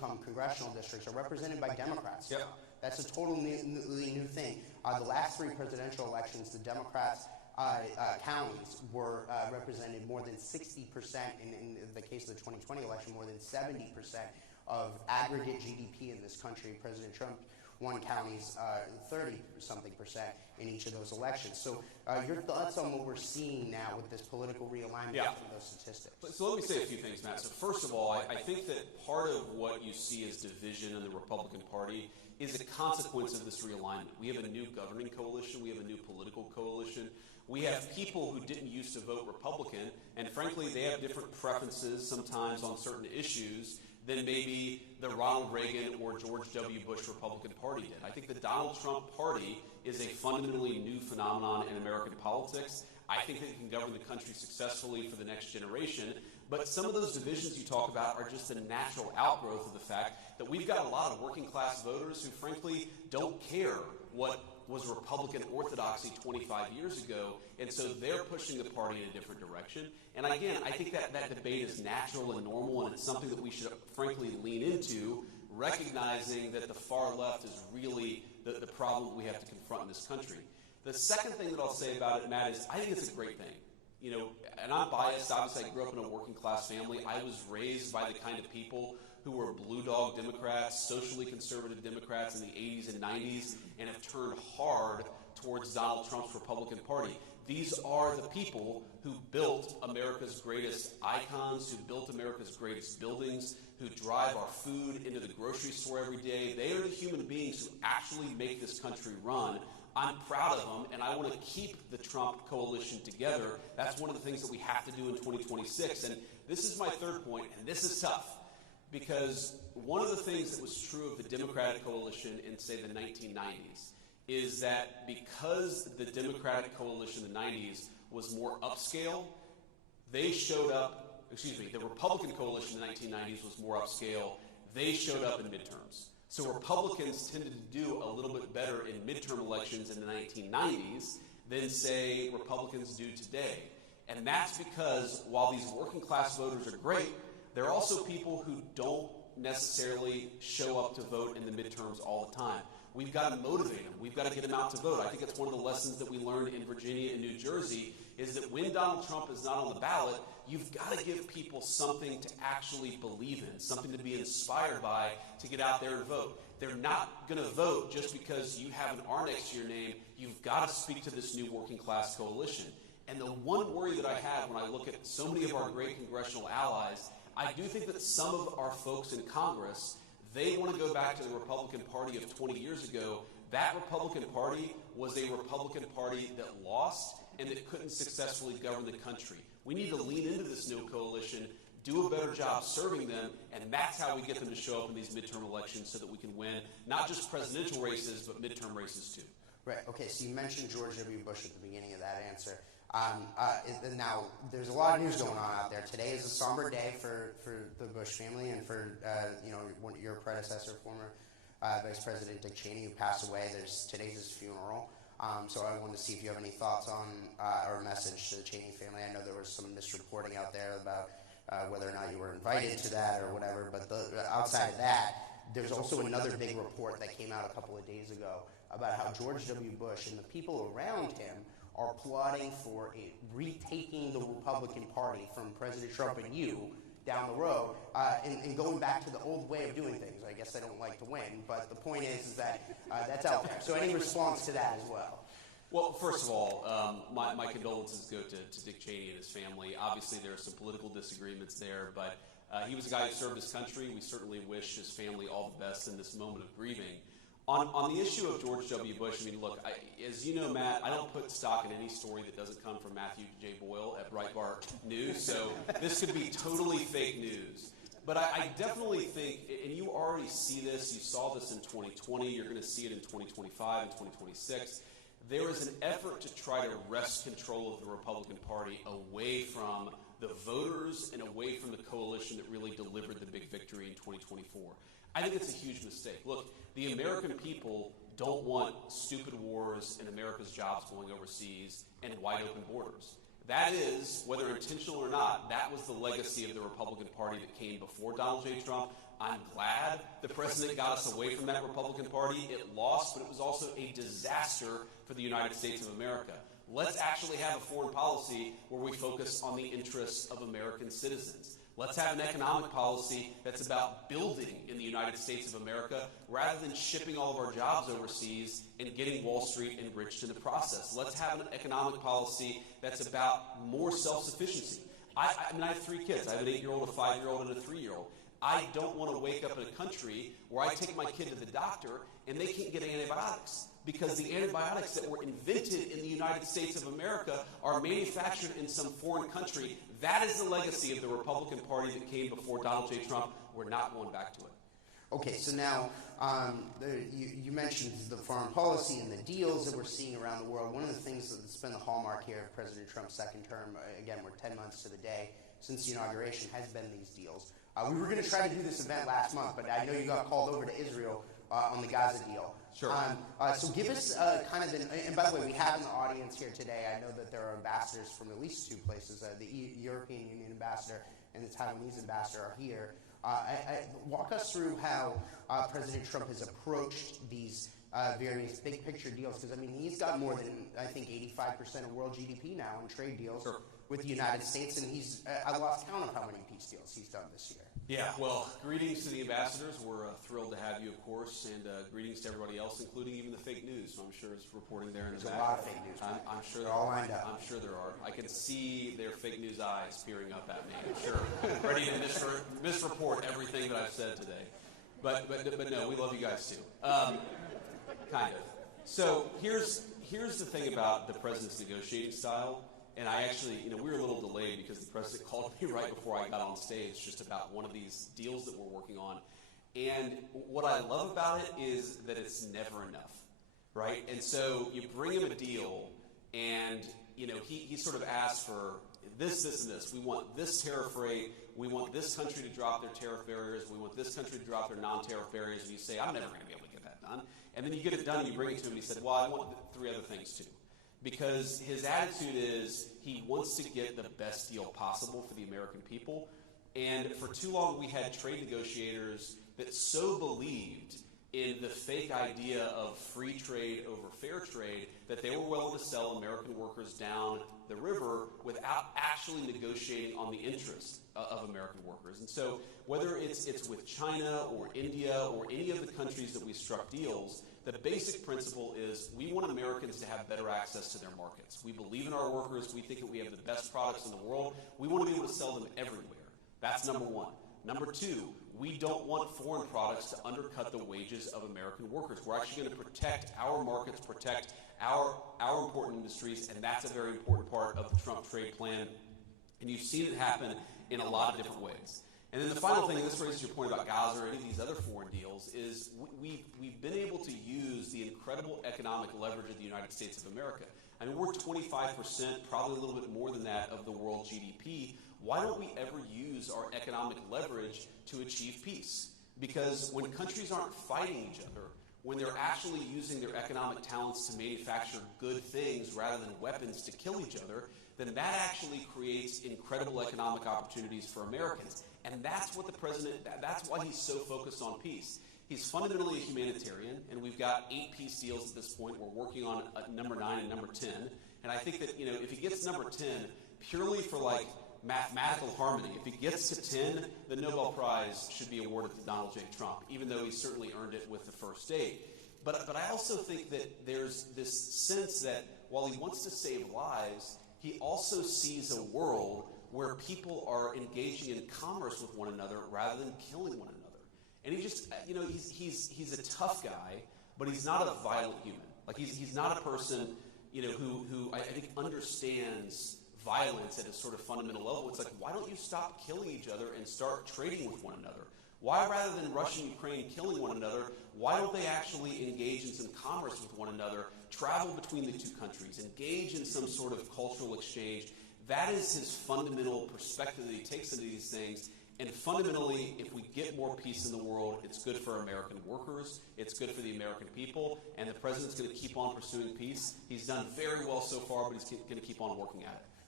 low-income congressional districts are represented by Democrats. Yep. That's a totally new thing. The last 3 presidential elections, the Democrats' counties were represented more than 60%, in the case of the 2020 election, more than 70% of aggregate GDP in this country. President Trump won counties 30-something% in each of those elections. So your thoughts on what we're seeing now with this political realignment from those statistics? So let me say a few things, Matt. So first of all, I think that part of what you see as division in the Republican Party is a consequence of this realignment. We have a new governing coalition. We have a new political coalition. We have people who didn't used to vote Republican, and frankly, they have different preferences sometimes on certain issues than maybe the Ronald Reagan or George W. Bush Republican Party did. I think the Donald Trump Party is a fundamentally new phenomenon in American politics. I think that it can govern the country successfully for the next generation. But some of those divisions you talk about are just a natural outgrowth of the fact that we've got a lot of working class voters who frankly don't care what was Republican orthodoxy 25 years ago, and so they're pushing the party in a different direction. And again, I think that debate is natural and normal, and it's something that we should frankly lean into, recognizing that the far left is really the problem we have to confront in this country. The second thing that I'll say about it, Matt, is I think it's a great thing. You know, and I'm biased. Obviously, I grew up in a working class family. I was raised by the kind of people who were blue dog Democrats, socially conservative Democrats in the 80s and 90s, and have turned hard towards Donald Trump's Republican Party. These are the people who built America's greatest icons, who built America's greatest buildings, who drive our food into the grocery store every day. They are the human beings who actually make this country run. I'm proud of them, and I want to keep the Trump coalition together. That's one of the things that we have to do in 2026. And this is my third point, and this is tough, because one of the things that was true of the Democratic coalition in, say, the 1990s is that because the Democratic coalition in the 90s was more upscale, they showed up, the Republican coalition in the 1990s was more upscale, they showed up in midterms. So Republicans tended to do a little bit better in midterm elections in the 1990s than, say, Republicans do today. And that's because while these working class voters are great, there are also people who don't necessarily show up to vote in the midterms all the time. We've got to motivate them. We've got to get them out to vote. I think it's one of the lessons that we learned in Virginia and New Jersey is that when Donald Trump is not on the ballot, you've got to give people something to actually believe in, something to be inspired by to get out there and vote. They're not going to vote just because you have an R next to your name. You've got to speak to this new working class coalition. And the one worry that I have when I look at so many of our great congressional allies, I do think that some of our folks in Congress, they want to go back to the Republican Party of 20 years ago. That Republican Party was a Republican Party that lost and that couldn't successfully govern the country. We need to lean into this new coalition, do a better job serving them, and that's how we get them to show up in these midterm elections so that we can win not just presidential races, but midterm races too. Right. Okay, so you mentioned George W. Bush at the beginning of that answer. Now, there's a lot of news going on out there. Today is a somber day for the Bush family and for your predecessor, former Vice President Dick Cheney, who passed away. Today's his funeral. So I wanted to see if you have any thoughts on or a message to the Cheney family. I know there was some misreporting out there about whether or not you were invited to that or whatever. But outside of that, there's also another big report that came out a couple of days ago about how George W. Bush and the people around him are plotting for retaking the Republican Party from President Trump and you down the road and going back to the old way of doing things. I guess they don't like to win, but the point is that that's out there. So any response to that as well? Well, first of all, my condolences go to Dick Cheney and his family. Obviously, there are some political disagreements there, but he was a guy who served his country. We certainly wish his family all the best in this moment of grieving. On the issue of George W. Bush, I mean, look, as you know, Matt, I don't put stock in any story that doesn't come from Matthew J. Boyle at Breitbart News, so this could be totally fake news. But I definitely think, and you already see this, you saw this in 2020, you're going to see it in 2025 and 2026, there is an effort to try to wrest control of the Republican Party away from the voters and away from the coalition that really delivered the big victory in 2024. I think it's a huge mistake. Look, the American people don't want stupid wars and America's jobs going overseas and wide open borders. That is, whether intentional or not, that was the legacy of the Republican Party that came before Donald J. Trump. I'm glad the president got us away from that Republican Party. It lost, but it was also a disaster for the United States of America. Let's actually have a foreign policy where we focus on the interests of American citizens. Let's have an economic policy that's about building in the United States of America rather than shipping all of our jobs overseas and getting Wall Street enriched in the process. Let's have an economic policy that's about more self-sufficiency. I mean, I have 3 kids. I have an 8-year-old, a 5-year-old, and a 3-year-old. I don't want to wake up in a country where I take my kid to the doctor and they can't get antibiotics because the antibiotics that were invented in the United States of America are manufactured in some foreign country. That is the legacy of the Republican Party that came before Donald J. Trump. We're not going back to it. Okay, so now you mentioned the foreign policy and the deals that we're seeing around the world. One of the things that's been the hallmark here of President Trump's second term, again, we're 10 months to the day since the inauguration, has been these deals. We were going to try to do this event last month, but I know you got called over to Israel on the Gaza deal. Sure. So give us kind of and by the way, we have in the audience here today, I know that there are ambassadors from at least 2 places. The European Union ambassador and the Taiwanese ambassador are here. Walk us through how President Trump has approached these various big picture deals, because, I mean, he's got more than, I think, 85% of world GDP now in trade deals with the United States, and I lost count of how many peace deals he's done this year. Yeah, well, greetings to the ambassadors. We're thrilled to have you, of course, and greetings to everybody else, including even the fake news. So I'm sure it's reporting there in the back. There's a lot of fake news. I'm sure they're all lined up. I'm sure there are. I can see their fake news eyes peering up at me. I'm sure, ready to misreport everything that I've said today. But no, we love you guys too. Kind of. So here's the thing about the president's negotiating style. And I actually, we were a little delayed because the president called me right before I got on stage just about one of these deals that we're working on. And what I love about it is that it's never enough, right? And so you bring him a deal and, he sort of asks for this, and this. We want this tariff rate. We want this country to drop their tariff barriers. We want this country to drop their non-tariff barriers. And you say, I'm never going to be able to get that done. And then you get it done and you bring it to him and he said, well, I want 3 other things too. Because his attitude is he wants to get the best deal possible for the American people. And for too long, we had trade negotiators that so believed in the fake idea of free trade over fair trade that they were willing to sell American workers down the river without actually negotiating on the interests of American workers. And so whether it's with China or India or any of the countries that we struck deals, the basic principle is we want Americans to have better access to their markets. We believe in our workers. We think that we have the best products in the world. We want to be able to sell them everywhere. That's number 1. Number 2, we don't want foreign products to undercut the wages of American workers. We're actually going to protect our markets, protect our important industries, and that's a very important part of the Trump trade plan. And you've seen it happen in a lot of different ways. And then the final thing, and this raises your point about Gaza or any of these other foreign deals, is we've been able to use the incredible economic leverage of the United States of America. I mean, we're 25%, probably a little bit more than that, of the world GDP. Why don't we ever use our economic leverage to achieve peace? Because when countries aren't fighting each other, when they're actually using their economic talents to manufacture good things rather than weapons to kill each other, then that actually creates incredible economic opportunities for Americans. And that's what the president, that's why he's so focused on peace. He's fundamentally a humanitarian, and we've got 8 peace deals at this point. We're working on number 9 and number 10. And I think that, if he gets number 10, purely for mathematical harmony, if he gets to 10, the Nobel Prize should be awarded to Donald J. Trump, even though he certainly earned it with the first 8. But I also think that there's this sense that while he wants to save lives, he also sees a world where people are engaging in commerce with one another rather than killing one another. And he just, he's a tough guy, but he's not a violent human. He's not a person, who I think understands violence at a sort of fundamental level. It's like, why don't you stop killing each other and start trading with one another? Why, rather than Russia and Ukraine killing one another, why don't they actually engage in some commerce with one another, travel between the 2 countries, engage in some sort of cultural exchange? That is his fundamental perspective that he takes into these things. And fundamentally, if we get more peace in the world, it's good for American workers, it's good for the American people, and the president's going to keep on pursuing peace. He's done very well so far, but he's going to keep on working at it.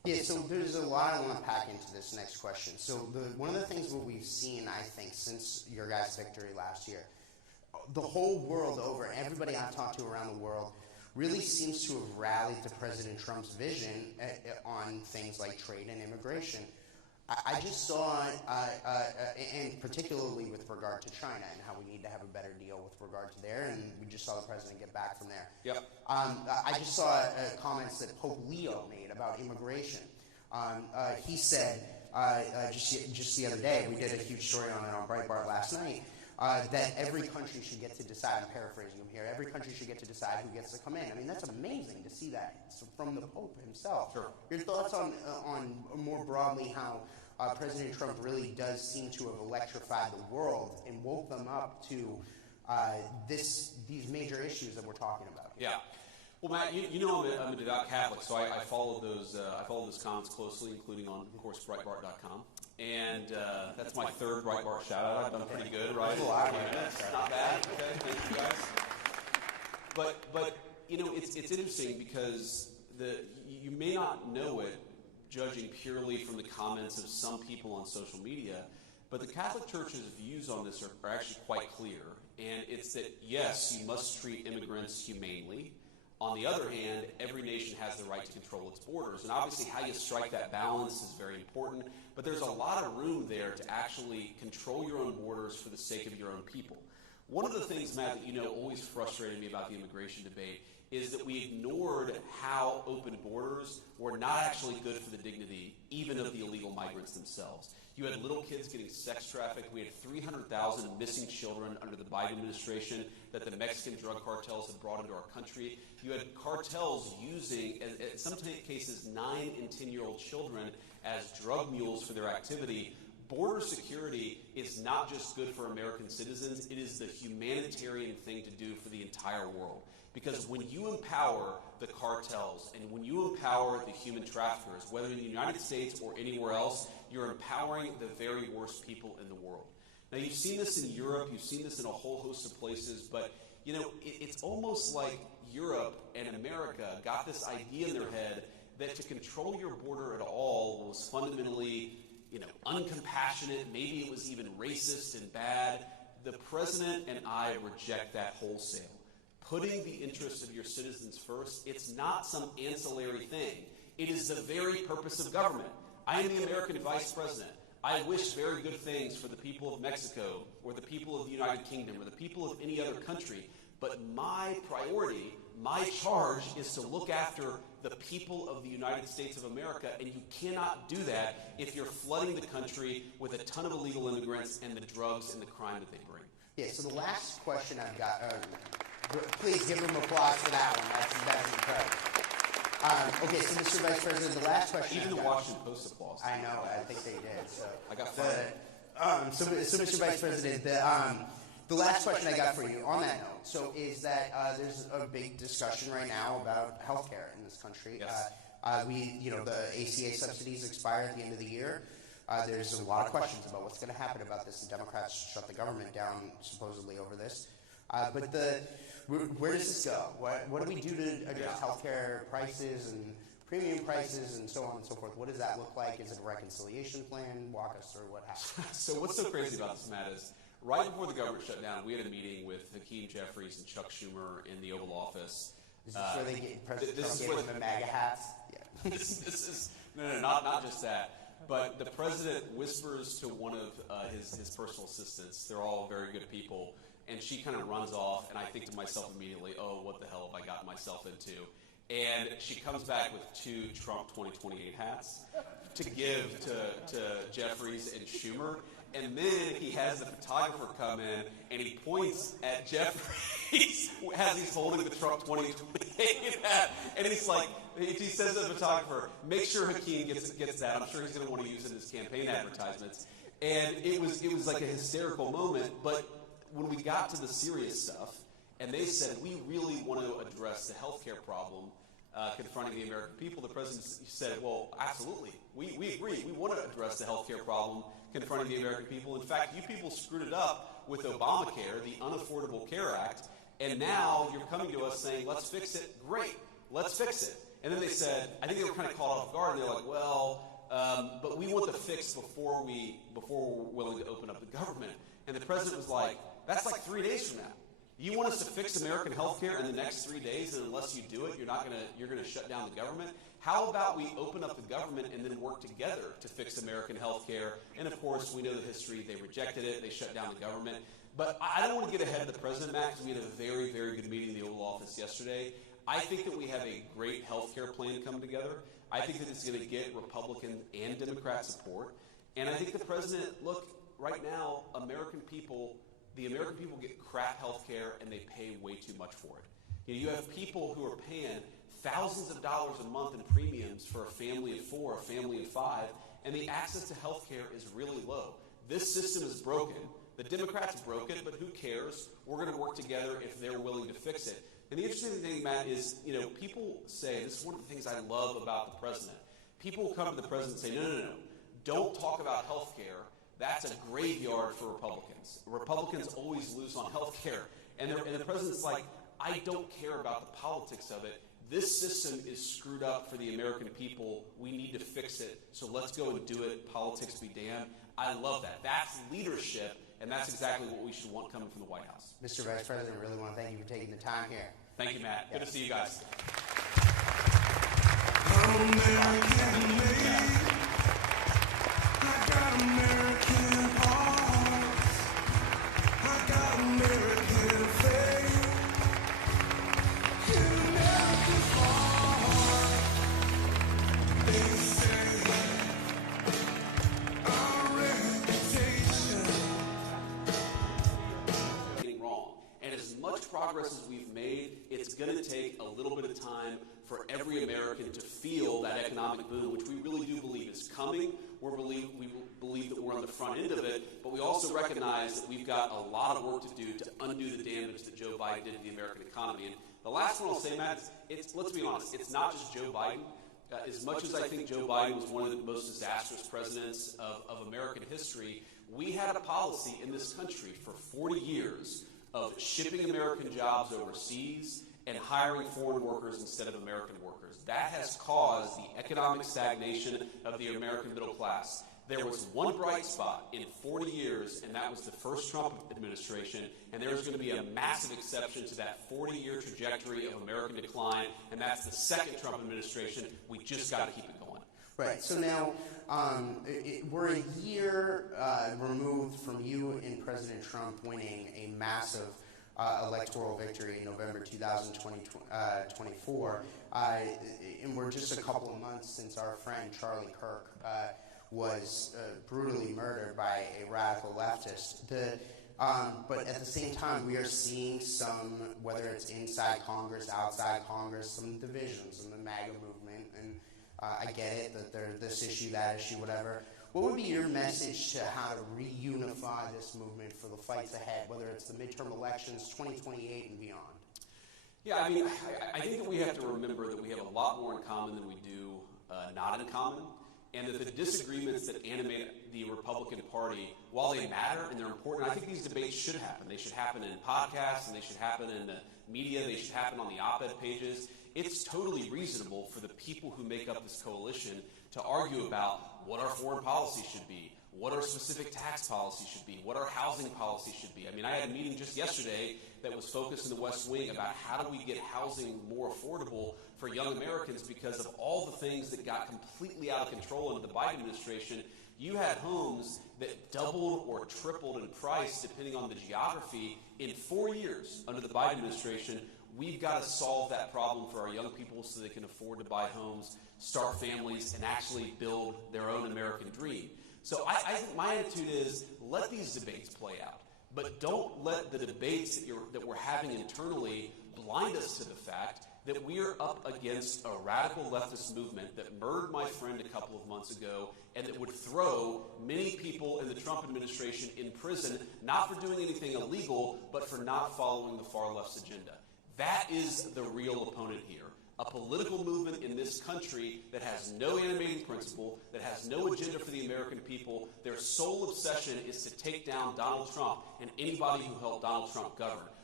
Yeah, so there's a lot I want to pack into this next question. So one of the things what we've seen, I think, since your guys' victory last year, the whole world over, everybody I've talked to around the world, really seems to have rallied to President Trump's vision on things like trade and immigration. I just saw, and particularly with regard to China and how we need to have a better deal with regard to there, and we just saw the president get back from there. Yep. I just saw comments that Pope Leo made about immigration. He said, just the other day, we did a huge story on it on Breitbart last night, that every country should get to decide, I'm paraphrasing him here, every country should get to decide who gets to come in. I mean, that's amazing to see that from the Pope himself. Sure. Your thoughts on more broadly how President Trump really does seem to have electrified the world and woke them up to these major issues that we're talking about. Yeah. Well, Matt, you know I'm a devout Catholic, so I followed those comments closely, including on, of course, Breitbart.com. And that's my third Breitbart shout-out. I've done pretty good, right? Not bad. Okay, thank you guys. But it's interesting because you may not know it, judging purely from the comments of some people on social media, but the Catholic Church's views on this are actually quite clear. And it's that, yes, you must treat immigrants humanely. On the other hand, every nation has the right to control its borders. And obviously how you strike that balance is very important. But there's a lot of room there to actually control your own borders for the sake of your own people. One of the things, Matt, that always frustrated me about the immigration debate is that we ignored how open borders were not actually good for the dignity, even of the illegal migrants themselves. You had little kids getting sex trafficked. We had 300,000 missing children under the Biden administration that the Mexican drug cartels had brought into our country. You had cartels using, in some cases, 9 and 10-year-old children as drug mules for their activity. Border security is not just good for American citizens, it is the humanitarian thing to do for the entire world. Because when you empower the cartels and when you empower the human traffickers, whether in the United States or anywhere else, you're empowering the very worst people in the world. Now, you've seen this in Europe, you've seen this in a whole host of places, but it's almost like Europe and America got this idea in their head that to control your border at all was fundamentally uncompassionate, maybe it was even racist and bad. The president and I reject that wholesale. Putting the interests of your citizens first, it's not some ancillary thing. It is the very purpose of government. I am the American vice president. I wish very good things for the people of Mexico or the people of the United Kingdom or the people of any other country. But my priority, my charge is to look after the people of the United States of America, and you cannot do that if you're flooding the country with a ton of illegal immigrants and the drugs and the crime that they bring. Yeah, so the last question I've got, please give them applause for that one. That's incredible. Okay, so Mr. Vice President, the last question. Even the Washington Post applause. I know, I think they did. So I got fired. So Mr. Vice President, the last question I got for you on that note, is that there's a big discussion right now about health care in this country. Yes. The ACA subsidies expire at the end of the year. There's a lot of questions about what's going to happen about this. The Democrats shut the government down supposedly over this. But where does this go? What do we do to address healthcare prices and premium prices and so on and so forth? What does that look like? Is it a reconciliation plan? Walk us through what happened. So what's so crazy about this, Matt, is right before the government shut down, we had a meeting with Hakeem Jeffries and Chuck Schumer in the Oval Office. Is this where they get President Trump gave them the MAGA hats? Yeah. This is not just that. But the president whispers to one of his personal assistants. They're all very good people. And she kind of runs off, and I think to myself immediately, oh, what the hell have I gotten myself into? And she comes back with 2 Trump 2028 hats to give to Jeffries and Schumer. And then he has the photographer come in, and he points at Jeffries as he's holding the Trump 2028 hat. And he's like, he says to the photographer, make sure Hakeem gets that. I'm sure he's going to want to use it in his campaign advertisements. And it was like a hysterical moment, but when we got to the serious stuff, and they said, we really want to address the healthcare problem confronting the American people, the president said, well, absolutely. We agree. We want to address the healthcare problem confronting the American people. In fact, you people screwed it up with Obamacare, the Unaffordable Care Act, and now you're coming to us saying, let's fix it. Great. Let's fix it. And then they said, I think they were kind of caught off guard, and they're like, well, but we want the fix before we're willing to open up the government. And the president was like, that's like 3 days from now. You want us to fix American health care in the next 3 days, and unless you do it, you're gonna shut down the government? How about we open up the government and then work together to fix American health care? And of course, we know the history. They rejected it. They shut down the government. But I don't want to get ahead of the president, Matt, because we had a very, very good meeting in the Oval Office yesterday. I think that we have a great health care plan come together. I think that it's going to get Republican and Democrat support. And I think the president, look, right now, the American people get crap health care and they pay way too much for it. You have people who are paying thousands of dollars a month in premiums for a family of 4, a family of 5, and the access to health care is really low. This system is broken. The Democrats broke it, but who cares? We're going to work together if they're willing to fix it. And the interesting thing, Matt, is, people say, this is one of the things I love about the president. People will come to the president and say, no. Don't talk about health care. That's a graveyard for Republicans. Republicans always lose on health care. And the president's like, I don't care about the politics of it. This system is screwed up for the American people. We need to fix it. So let's go and do it. Politics be damned. I love that. That's leadership, and that's exactly what we should want coming from the White House. Mr. Vice President, I really want to thank you for taking the time here. Thank you, Matt. Good to see you guys. American made. I got American heart. I got American faith. In America's heart, they say our reputation. Getting wrong. And as much progress as we've made, it's going to take a little bit of time for every American to feel that economic boom, which we really do believe is coming. We believe that we're on the front end of it, but we also recognize that we've got a lot of work to do to undo the damage that Joe Biden did to the American economy. And the last one I'll say, Matt, let's be honest, it's not just Joe Biden. As much as I think Joe Biden was one of the most disastrous presidents of American history, we had a policy in this country for 40 years of shipping American jobs overseas and hiring foreign workers instead of American workers. That has caused the economic stagnation of the American middle class. There was one bright spot in 40 years, and that was the first Trump administration, and there's going to be a massive exception to that 40-year trajectory of American decline, and that's the second Trump administration. We just got to keep it going. Right. So now we're a year removed from you and President Trump winning a massive electoral victory in November 2024. And we're just a couple of months since our friend Charlie Kirk was brutally murdered by a radical leftist. But at the same time, we are seeing some, whether it's inside Congress, outside Congress, some divisions in the MAGA movement. And I get it that there's this issue, that issue, whatever. What would be your message to how to reunify this movement for the fights ahead, whether it's the midterm elections, 2028 and beyond? Yeah, I mean, I think that we have to remember that we have a lot more in common than we do not in common, and that the disagreements that animate the Republican Party, while they matter and they're important, I think these debates should happen. They should happen in podcasts, and they should happen in the media, they should happen on the op-ed pages. It's totally reasonable for the people who make up this coalition to argue about what our foreign policy should be, what our specific tax policy should be, what our housing policy should be. I mean, I had a meeting just yesterday that was focused in the West Wing about how do we get housing more affordable for young Americans because of all the things that got completely out of control under the Biden administration. You had homes that doubled or tripled in price depending on the geography in 4 years under the Biden administration. We've got to solve that problem for our young people so they can afford to buy homes, start families, and actually build their own American dream. So I think my attitude is let these debates play out, but don't let the debates that we're having internally blind us to the fact that we are up against a radical leftist movement that murdered my friend a couple of months ago and that would throw many people in the Trump administration in prison, not for doing anything illegal, but for not following the far left's agenda. That is the real opponent here. A political movement in this country that has no animating principle, that has no agenda for the American people. Their sole obsession is to take down Donald Trump and anybody who helped Donald Trump govern.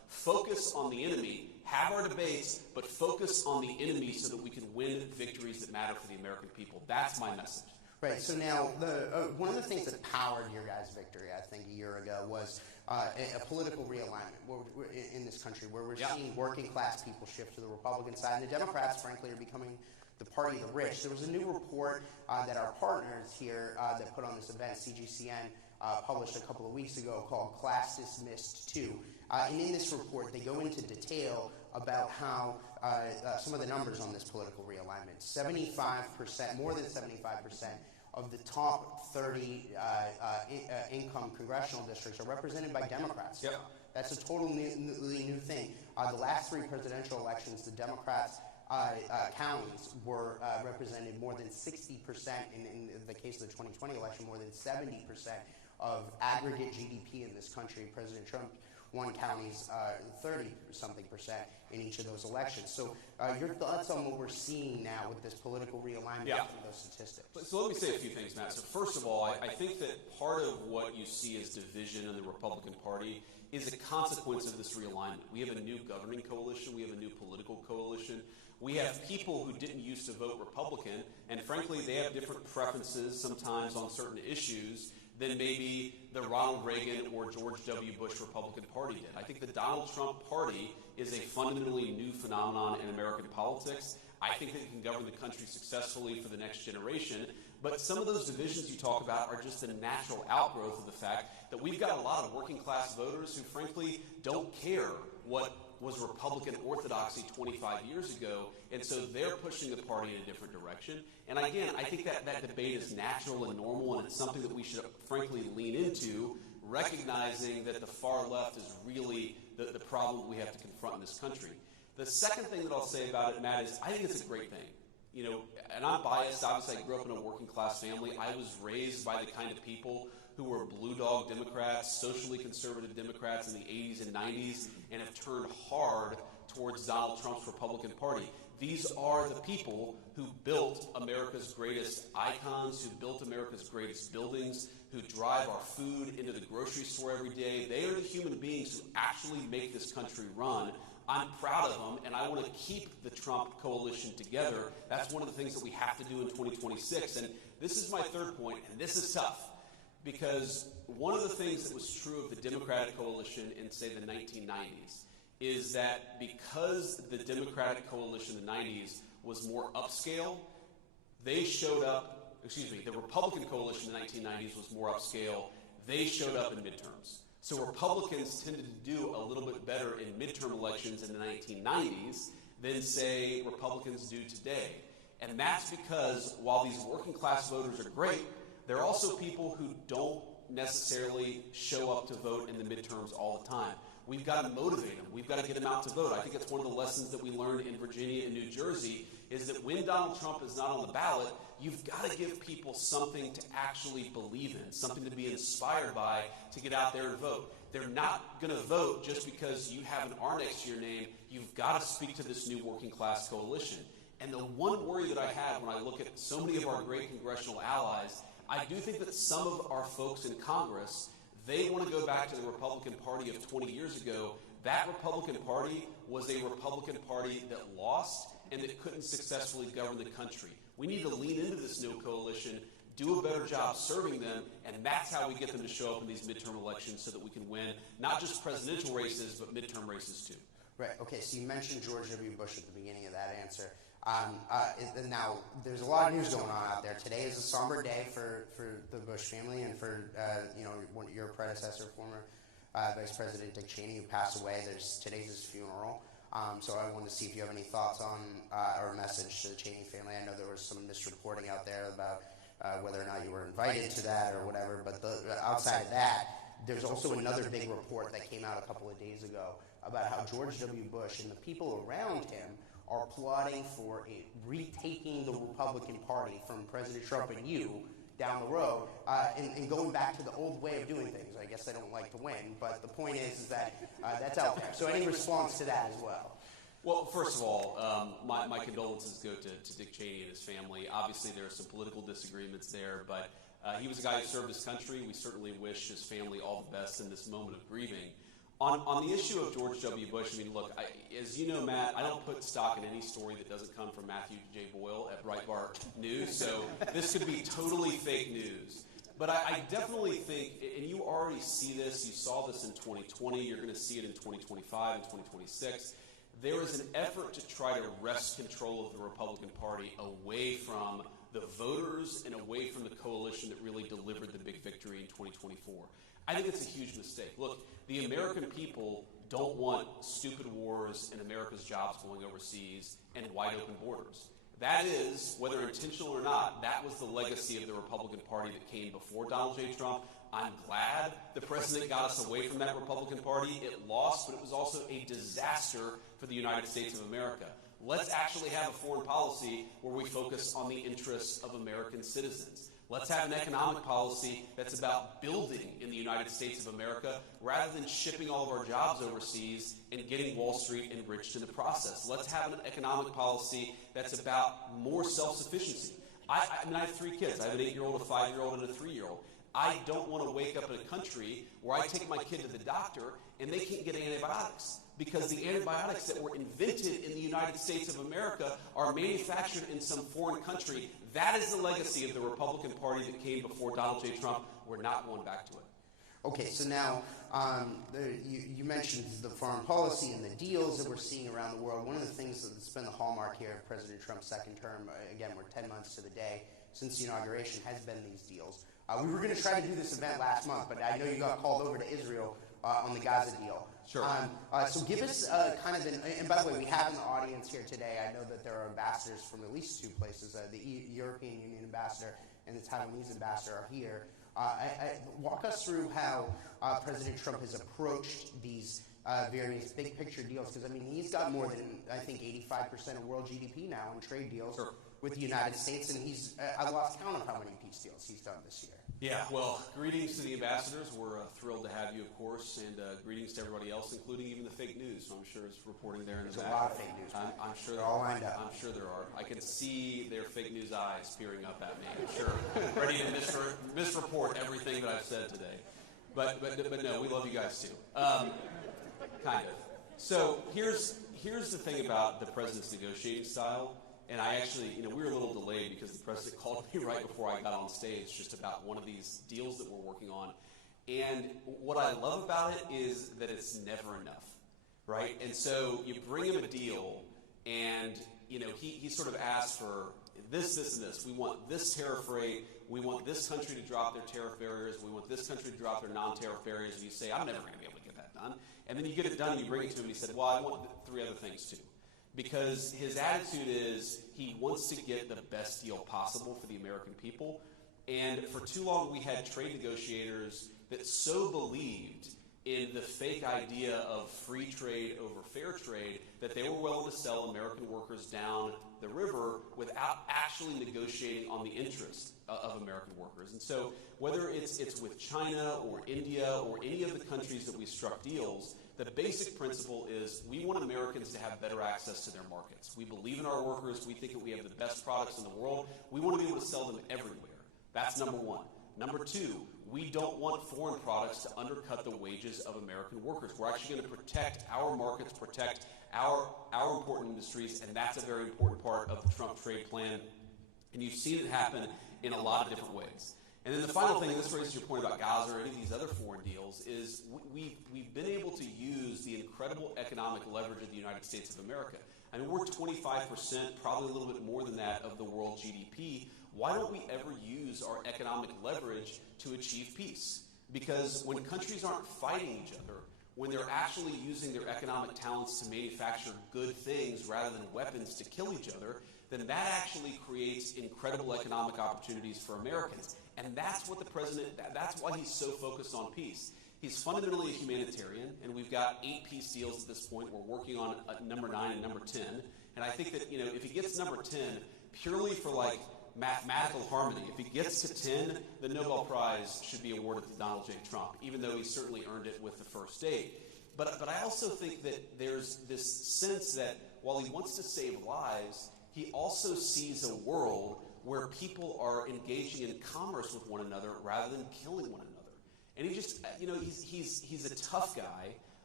Focus on the enemy, have our debates, but focus on the enemy so that we can win victories that matter for the American people. That's my message. Right. So now, one of the things that powered your guys' victory, I think, a year ago was a political realignment in this country, where we're seeing working class people shift to the Republican side, and the Democrats, frankly, are becoming the party of the rich. There was a new report that our partners here that put on this event, CGCN, published a couple of weeks ago called Class Dismissed 2. And in this report, they go into detail about how some of the numbers on this political realignment. 75%, more than 75% of the top 30 income congressional districts are represented by Democrats. Yep. That's a totally new thing. The last three presidential elections, the Democrats' counties were represented more than 60%, in the case of the 2020 election, more than 70% of aggregate GDP in this country. President Trump won counties 30-something% in each of those elections. So your thoughts on what we're seeing now with this political realignment of those statistics? So let me say a few things, Matt. So first of all, I think that part of what you see as division in the Republican Party is a consequence of this realignment. We have a new governing coalition. We have a new political coalition. We have people who didn't used to vote Republican, and frankly, they have different preferences sometimes on certain issues than maybe the Ronald Reagan or George W. Bush Republican Party did. I think the Donald Trump Party is a fundamentally new phenomenon in American politics. I think that it can govern the country successfully for the next generation. But some of those divisions you talk about are just a natural outgrowth of the fact that we've got a lot of working class voters who frankly don't care what was Republican orthodoxy 25 years ago, and so they're pushing the party in a different direction. And again, I think that debate is natural and normal, and it's something that we should frankly lean into, recognizing that the far left is really the problem we have to confront in this country. The second thing that I'll say about it, Matt, is I think it's a great thing. You know, and I'm biased. Obviously, I grew up in a working class family. I was raised by the kind of people who were blue dog Democrats, socially conservative Democrats in the 80s and 90s, and have turned hard towards Donald Trump's Republican Party. These are the people who built America's greatest icons, who built America's greatest buildings, who drive our food into the grocery store every day. They are the human beings who actually make this country run. I'm proud of them, and I want to keep the Trump coalition together. That's one of the things that we have to do in 2026. And this is my third point, and this is tough. Because one of the things that was true of the Democratic coalition in, say, the 1990s is that because the Democratic coalition in the 90s was more upscale, they showed up, the Republican coalition in the 1990s was more upscale, they showed up in midterms. So Republicans tended to do a little bit better in midterm elections in the 1990s than, say, Republicans do today. And that's because while these working class voters are great, there are also people who don't necessarily show up to vote in the midterms all the time. We've got to motivate them. We've got to get them out to vote. I think it's one of the lessons that we learned in Virginia and New Jersey is that when Donald Trump is not on the ballot, you've got to give people something to actually believe in, something to be inspired by to get out there and vote. They're not going to vote just because you have an R next to your name. You've got to speak to this new working class coalition. And the one worry that I have when I look at so many of our great congressional allies, I do think that some of our folks in Congress, they want to go back to the Republican Party of 20 years ago. That Republican Party was a Republican Party that lost and that couldn't successfully govern the country. We need to lean into this new coalition, do a better job serving them, and that's how we get them to show up in these midterm elections so that we can win not just presidential races, but midterm races too. Right. Okay, so you mentioned George W. Bush at the beginning of that answer. Now, there's a lot of news going on out there. Today is a somber day for the Bush family and for your predecessor, former Vice President Dick Cheney, who passed away. Today's his funeral. So I wanted to see if you have any thoughts on or a message to the Cheney family. I know there was some misreporting out there about whether or not you were invited to that or whatever. But outside of that, there's also another big report that came out a couple of days ago about how George W. Bush and the people around him are plotting for retaking the Republican Party from President Trump and you down the road and going back to the old way of doing things. I guess they don't like to win, but the point is that that's out there. So any response to that as well? Well, first of all, my condolences go to Dick Cheney and his family. Obviously, there are some political disagreements there, but he was a guy who served his country. We certainly wish his family all the best in this moment of grieving. On the issue of George W. Bush, I mean, look, as you know, Matt, I don't put stock in any story that doesn't come from Matthew J. Boyle at Breitbart News, so this could be totally fake news. But I definitely think, and you already see this, you saw this in 2020, you're going to see it in 2025 and 2026, there is an effort to try to wrest control of the Republican Party away from the voters and away from the coalition that really delivered the big victory in 2024. I think it's a huge mistake. Look, the American people don't want stupid wars and America's jobs going overseas and wide open borders. That is, whether intentional or not, that was the legacy of the Republican Party that came before Donald J. Trump. I'm glad the president got us away from that Republican Party. It lost, but it was also a disaster for the United States of America. Let's actually have a foreign policy where we focus on the interests of American citizens. Let's have an economic policy that's about building in the United States of America rather than shipping all of our jobs overseas and getting Wall Street enriched in the process. Let's have an economic policy that's about more self-sufficiency. I mean, I have 3 kids. I have an 8-year-old, a 5-year-old, and a 3-year-old. I don't want to wake up in a country where I take my kid to the doctor and they can't get antibiotics because the antibiotics that were invented in the United States of America are manufactured in some foreign country. That is the legacy of the Republican Party that came before Donald J. Trump. We're not going back to it. Okay, so now you mentioned the foreign policy and the deals that we're seeing around the world. One of the things that's been the hallmark here of President Trump's second term, again, we're 10 months to the day since the inauguration, has been these deals. We were going to try to do this event last month, but I know you got called over to Israel on the Gaza deal. Sure. So give us kind of and by the way, we have in the audience here today, I know that there are ambassadors from at least 2 places. The European Union ambassador and the Taiwanese ambassador are here. Walk us through how President Trump has approached these various big picture deals, because I mean he's got more than I think 85% of world GDP now in trade deals with the United States, and he's I lost count of how many peace deals he's done this year. Yeah, well, greetings to the ambassadors. We're thrilled to have you, of course, and greetings to everybody else, including even the fake news. I'm sure is reporting there in the back. There's a lot of fake news. I'm sure they're all lined up. I'm sure there are. I can see their fake news eyes peering up at me. I'm sure, ready to misreport everything that I've said today. But no, we love you guys too. Kind of. So here's the thing about the president's negotiating style. And I actually, we were a little delayed because the president called me right before I got on stage just about one of these deals that we're working on. And what I love about it is that it's never enough, right? And so you bring him a deal and, he sort of asks for this, and this. We want this tariff rate. We want this country to drop their tariff barriers. We want this country to drop their non-tariff barriers. And you say, I'm never going to be able to get that done. And then you get it done and you bring it to him and he said, well, I want 3 other things too. Because his attitude is he wants to get the best deal possible for the American people. And for too long, we had trade negotiators that so believed in the fake idea of free trade over fair trade that they were willing to sell American workers down the river without actually negotiating on the interests of American workers. And so whether it's with China or India or any of the countries that we struck deals, the basic principle is we want Americans to have better access to their markets. We believe in our workers. We think that we have the best products in the world. We want to be able to sell them everywhere. That's number 1. Number 2, we don't want foreign products to undercut the wages of American workers. We're actually going to protect our markets, protect our important industries, and that's a very important part of the Trump trade plan. And you've seen it happen in a lot of different ways. And then the final thing, and this raises your point about Gaza or any of these other foreign deals, is we've been able to use the incredible economic leverage of the United States of America. I mean, we're 25%, probably a little bit more than that, of the world GDP. Why don't we ever use our economic leverage to achieve peace? Because when countries aren't fighting each other, when they're actually using their economic talents to manufacture good things rather than weapons to kill each other, then that actually creates incredible economic opportunities for Americans. And that's what the president, that's why he's so focused on peace. He's fundamentally a humanitarian, and we've got 8 peace deals at this point. We're working on number 9 and number 10. And I think that, if he gets number 10, purely for mathematical harmony, if he gets to 10, the Nobel Prize should be awarded to Donald J. Trump, even though he certainly earned it with the first 8. But I also think that there's this sense that while he wants to save lives, he also sees a world where people are engaging in commerce with one another rather than killing one another. And he just, he's a tough guy,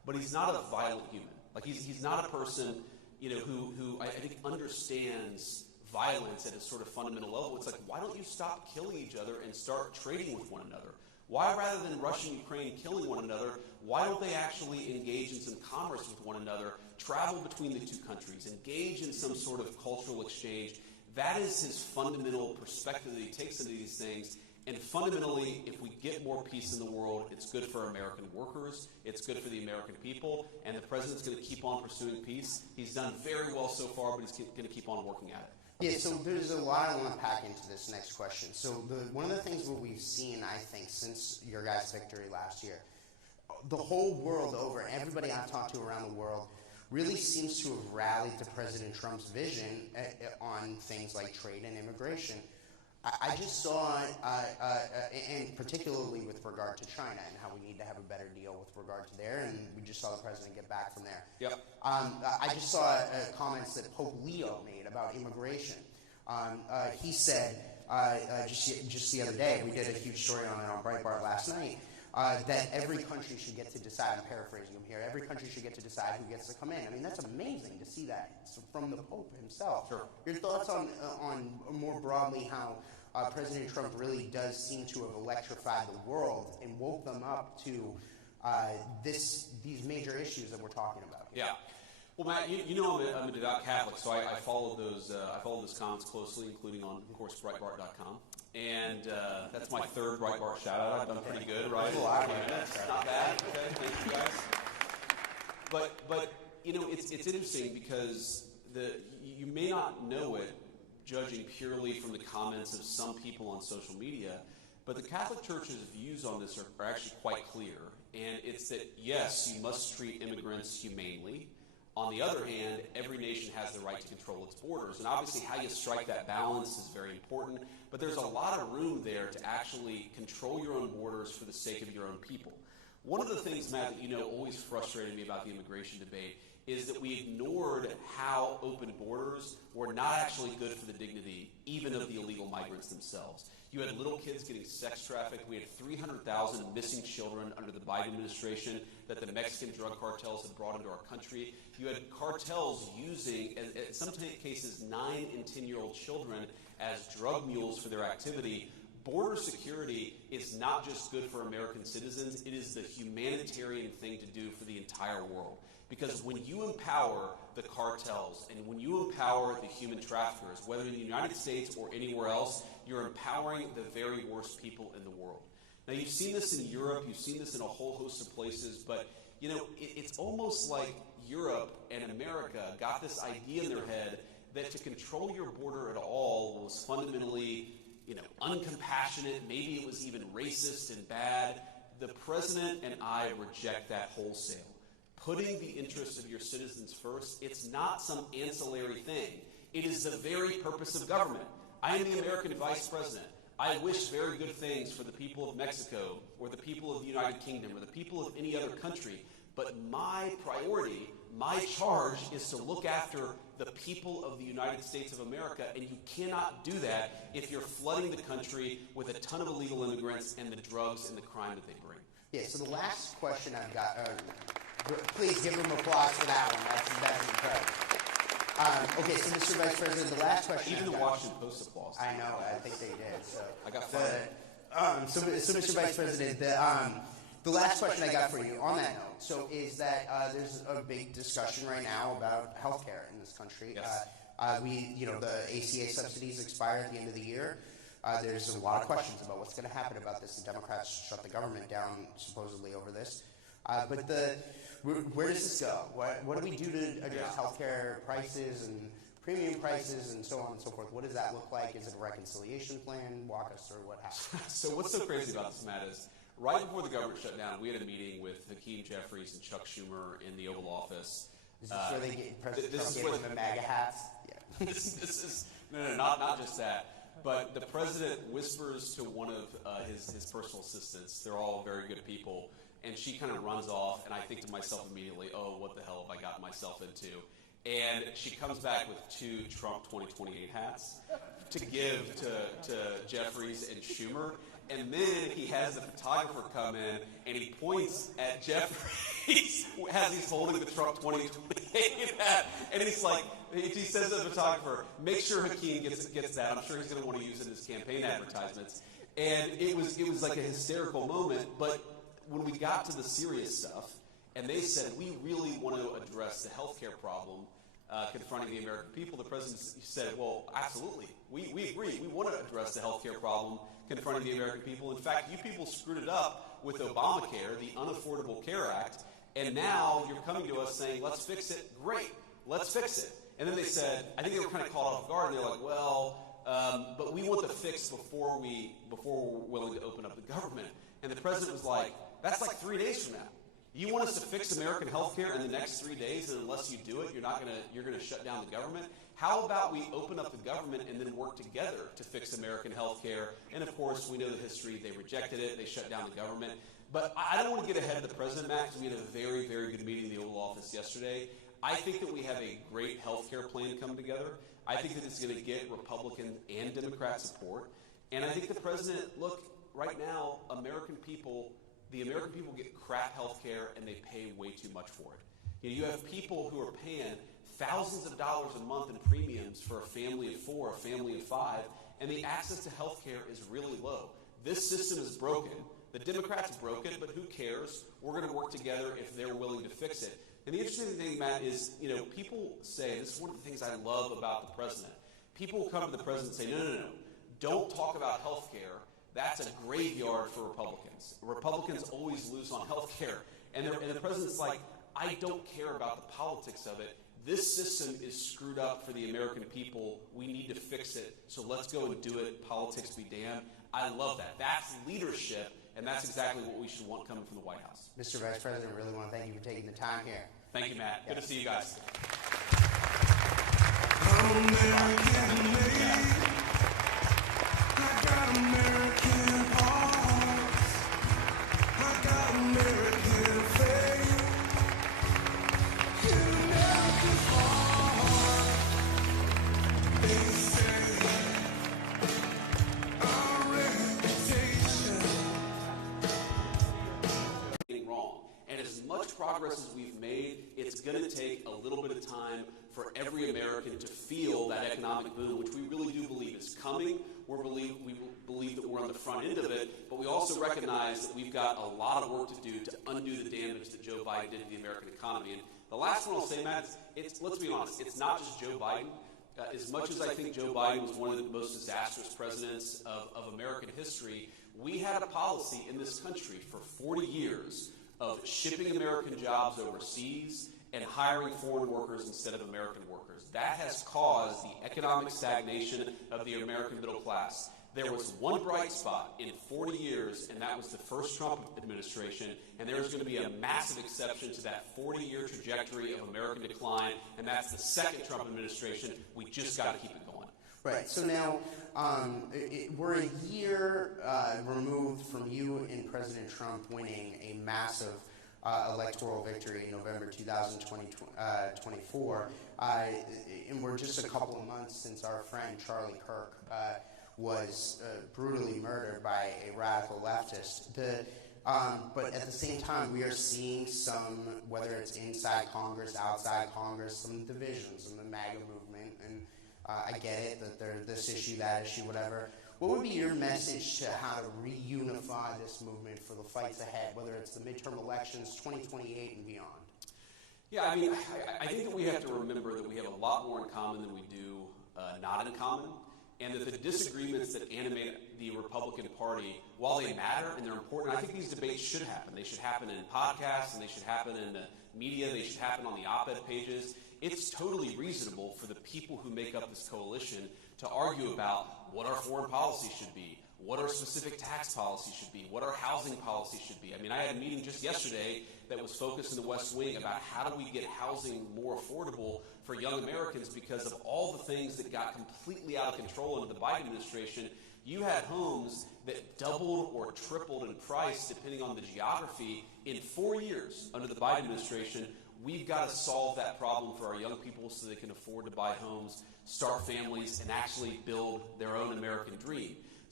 but he's not a violent human. Like he's not a person, who I think understands violence at a sort of fundamental level. It's like, why don't you stop killing each other and start trading with one another? Why, rather than Russia and Ukraine killing one another, why don't they actually engage in some commerce with one another, travel between the two countries, engage in some sort of cultural exchange? That is his fundamental perspective that he takes into these things. And fundamentally, if we get more peace in the world, it's good for American workers, it's good for the American people, and the president's going to keep on pursuing peace. He's done very well so far, but he's going to keep on working at it. Yeah, so there's a lot I want to pack into this next question. So one of the things that we've seen, I think, since your guys' victory last year, the whole world over, everybody I've talked to around the world, really seems to have rallied to President Trump's vision on things like trade and immigration. I just saw, and particularly with regard to China and how we need to have a better deal with regard to there, and we just saw the president get back from there. Yep. I just saw comments that Pope Leo made about immigration. He said, just the other day, we did a huge story on it on Breitbart last night, that every country should get to decide, I'm paraphrasing him here, every country should get to decide who gets to come in. I mean, that's amazing to see that from the Pope himself. Sure. Your thoughts on more broadly how President Trump really does seem to have electrified the world and woke them up to these major issues that we're talking about here. Yeah. Well, Matt, I'm a devout Catholic, so I followed those comments closely, including on, of course, Breitbart.com. And that's my third Breitbart shout-out. I've done pretty good, right? Not bad. Okay, thank you guys. But it's interesting because you may not know it, judging purely from the comments of some people on social media, but the Catholic Church's views on this are actually quite clear. And it's that, yes, you must treat immigrants humanely. On the other hand, every nation has the right to control its borders. And obviously how you strike that balance is very important. But there's a lot of room there to actually control your own borders for the sake of your own people. One of the things, Matt, that always frustrated me about the immigration debate is that we ignored how open borders were not actually good for the dignity even of the illegal migrants themselves. You had little kids getting sex trafficked. We had 300,000 missing children under the Biden administration that the Mexican drug cartels had brought into our country. You had cartels using, in some cases, 9 and 10-year-old children as drug mules for their activity. Border security is not just good for American citizens, it is the humanitarian thing to do for the entire world. Because when you empower the cartels and when you empower the human traffickers, whether in the United States or anywhere else, you're empowering the very worst people in the world. Now, you've seen this in Europe, you've seen this in a whole host of places, but it's almost like Europe and America got this idea in their head that to control your border at all was fundamentally uncompassionate, maybe it was even racist and bad. The president and I reject that wholesale. Putting the interests of your citizens first, it's not some ancillary thing. It is the very purpose of government. I am the American vice president. I wish very good things for the people of Mexico or the people of the United Kingdom or the people of any other country. But my priority, my charge is to look after the people of the United States of America, and you cannot do that if you're flooding the country with a ton of illegal immigrants and the drugs and the crime that they bring. Yeah, so the last question I've got, please give them applause for that one. That's incredible. Okay, so Mr. Vice President, the last question. Even the Washington Post applause. I know, I think they did. So I got fired. So Mr. Vice President, the last question I got for you on that note, so is that there's a big discussion right now about healthcare in this country. Yes. The ACA subsidies expire at the end of the year. There's a lot of questions about what's going to happen about this. The Democrats shut the government down supposedly over this. But where does this go? What do we do to address healthcare prices and premium prices and so on and so forth? What does that look like? Is it a reconciliation plan? Walk us through what happened. So what's so crazy about this, Matt, is right before the government shut down, we had a meeting with Hakeem Jeffries and Chuck Schumer in the Oval Office. Is this where they get President Trump gave them the MAGA hats? Yeah. this is not just that. But the president whispers to one of his personal assistants. They're all very good people. And she kind of runs off, and I think to myself immediately, oh, what the hell have I gotten myself into? And she comes back with 2 Trump 2028 hats to give to Jeffries and Schumer. And then he has the photographer come in, and he points at Jeffries as he's holding the Trump 2028 hat. And he's like, he says to the photographer, make sure Hakeem gets that. I'm sure he's going to want to use it in his campaign advertisements. And it was like a hysterical moment. But when we got to the serious stuff, and they said, we really want to address the healthcare problem confronting the American people, the president said, well, absolutely. We agree. We want to address the healthcare problem confronting the American people. In fact, you people screwed it up with Obamacare, the Unaffordable Care Act, and now you're coming to us saying, let's fix it. Great, let's fix it. And then they said, I think they were kind of caught off guard, and they're like, well, but we want the fix before we're willing to open up the government. And the president was like, that's like 3 days from now. You want us to fix American health care in the next 3 days, and unless you do it, you're gonna shut down the government? How about we open up the government and then work together to fix American health care? And of course, we know the history. They rejected it. They shut down the government. But I don't want to get ahead of the president, Matt, because we had a very, very good meeting in the Oval Office yesterday. I think that we have a great health care plan come together. I think that it's going to get Republican and Democrat support. And I think the president, look, right now, the American people get crap health care, and they pay way too much for it. You have people who are paying thousands of dollars a month in premiums for a family of 4, a family of 5, and the access to health care is really low. This system is broken. The Democrats broke it, but who cares? We're going to work together if they're willing to fix it. And the interesting thing, Matt, is, people say, this is one of the things I love about the president. People will come to the president and say, no. Don't talk about health care. That's a graveyard for Republicans. Republicans always lose on health care. And the president's like, I don't care about the politics of it. This system is screwed up for the American people. We need to fix it. So let's go and do it. Politics be damned. I love that. That's leadership, and that's exactly what we should want coming from the White House. Mr. Vice President, I really want to thank you for taking the time here. Thank you, Matt. Good to see you guys. American made. I got American hearts. I got American faith. In American heart, they say our reputation. Wrong. And as much progress as we've made, it's going to take a little bit of time for every American to feel that economic boom, which we really do believe is coming. We believe that we're on the front end of it, but we also recognize that we've got a lot of work to do to undo the damage that Joe Biden did to the American economy. And the last one I'll say, Matt, let's be honest, it's not just Joe Biden. As much as I think Joe Biden was one of the most disastrous presidents of American history, we had a policy in this country for 40 years of shipping American jobs overseas and hiring foreign workers instead of American workers. That has caused the economic stagnation of the American middle class. There was one bright spot in 40 years, and that was the first Trump administration, and there's going to be a massive exception to that 40-year trajectory of American decline, and that's the second Trump administration. We just got to keep it going. Right. So now we're a year removed from you and President Trump winning a massive electoral victory in November 2024. And we're just a couple of months since our friend Charlie Kirk was brutally murdered by a radical leftist. But at the same time, we are seeing some, whether it's inside Congress, outside Congress, some divisions in the MAGA movement. And I get it that there's this issue, that issue, whatever. What would be your message to how to reunify this movement for the fights ahead, whether it's the midterm elections, 2028 and beyond? Yeah, I mean, I think that we have to remember that we have a lot more in common than we do not in common, and that the disagreements that animate the Republican Party, while they matter and they're important, I think these debates should happen. They should happen in podcasts, and they should happen in the media. They should happen on the op-ed pages. It's totally reasonable for the people who make up this coalition to argue about what our foreign policy should be, what our specific tax policy should be, what our housing policy should be. I mean, I had a meeting just yesterday that was focused in the West Wing about how do we get housing more affordable for young Americans because of all the things that got completely out of control under the Biden administration. You had homes that doubled or tripled in price depending on the geography in 4 years under the Biden administration. We've got to solve that problem for our young people so they can afford to buy homes, start families, and actually build their own American dream.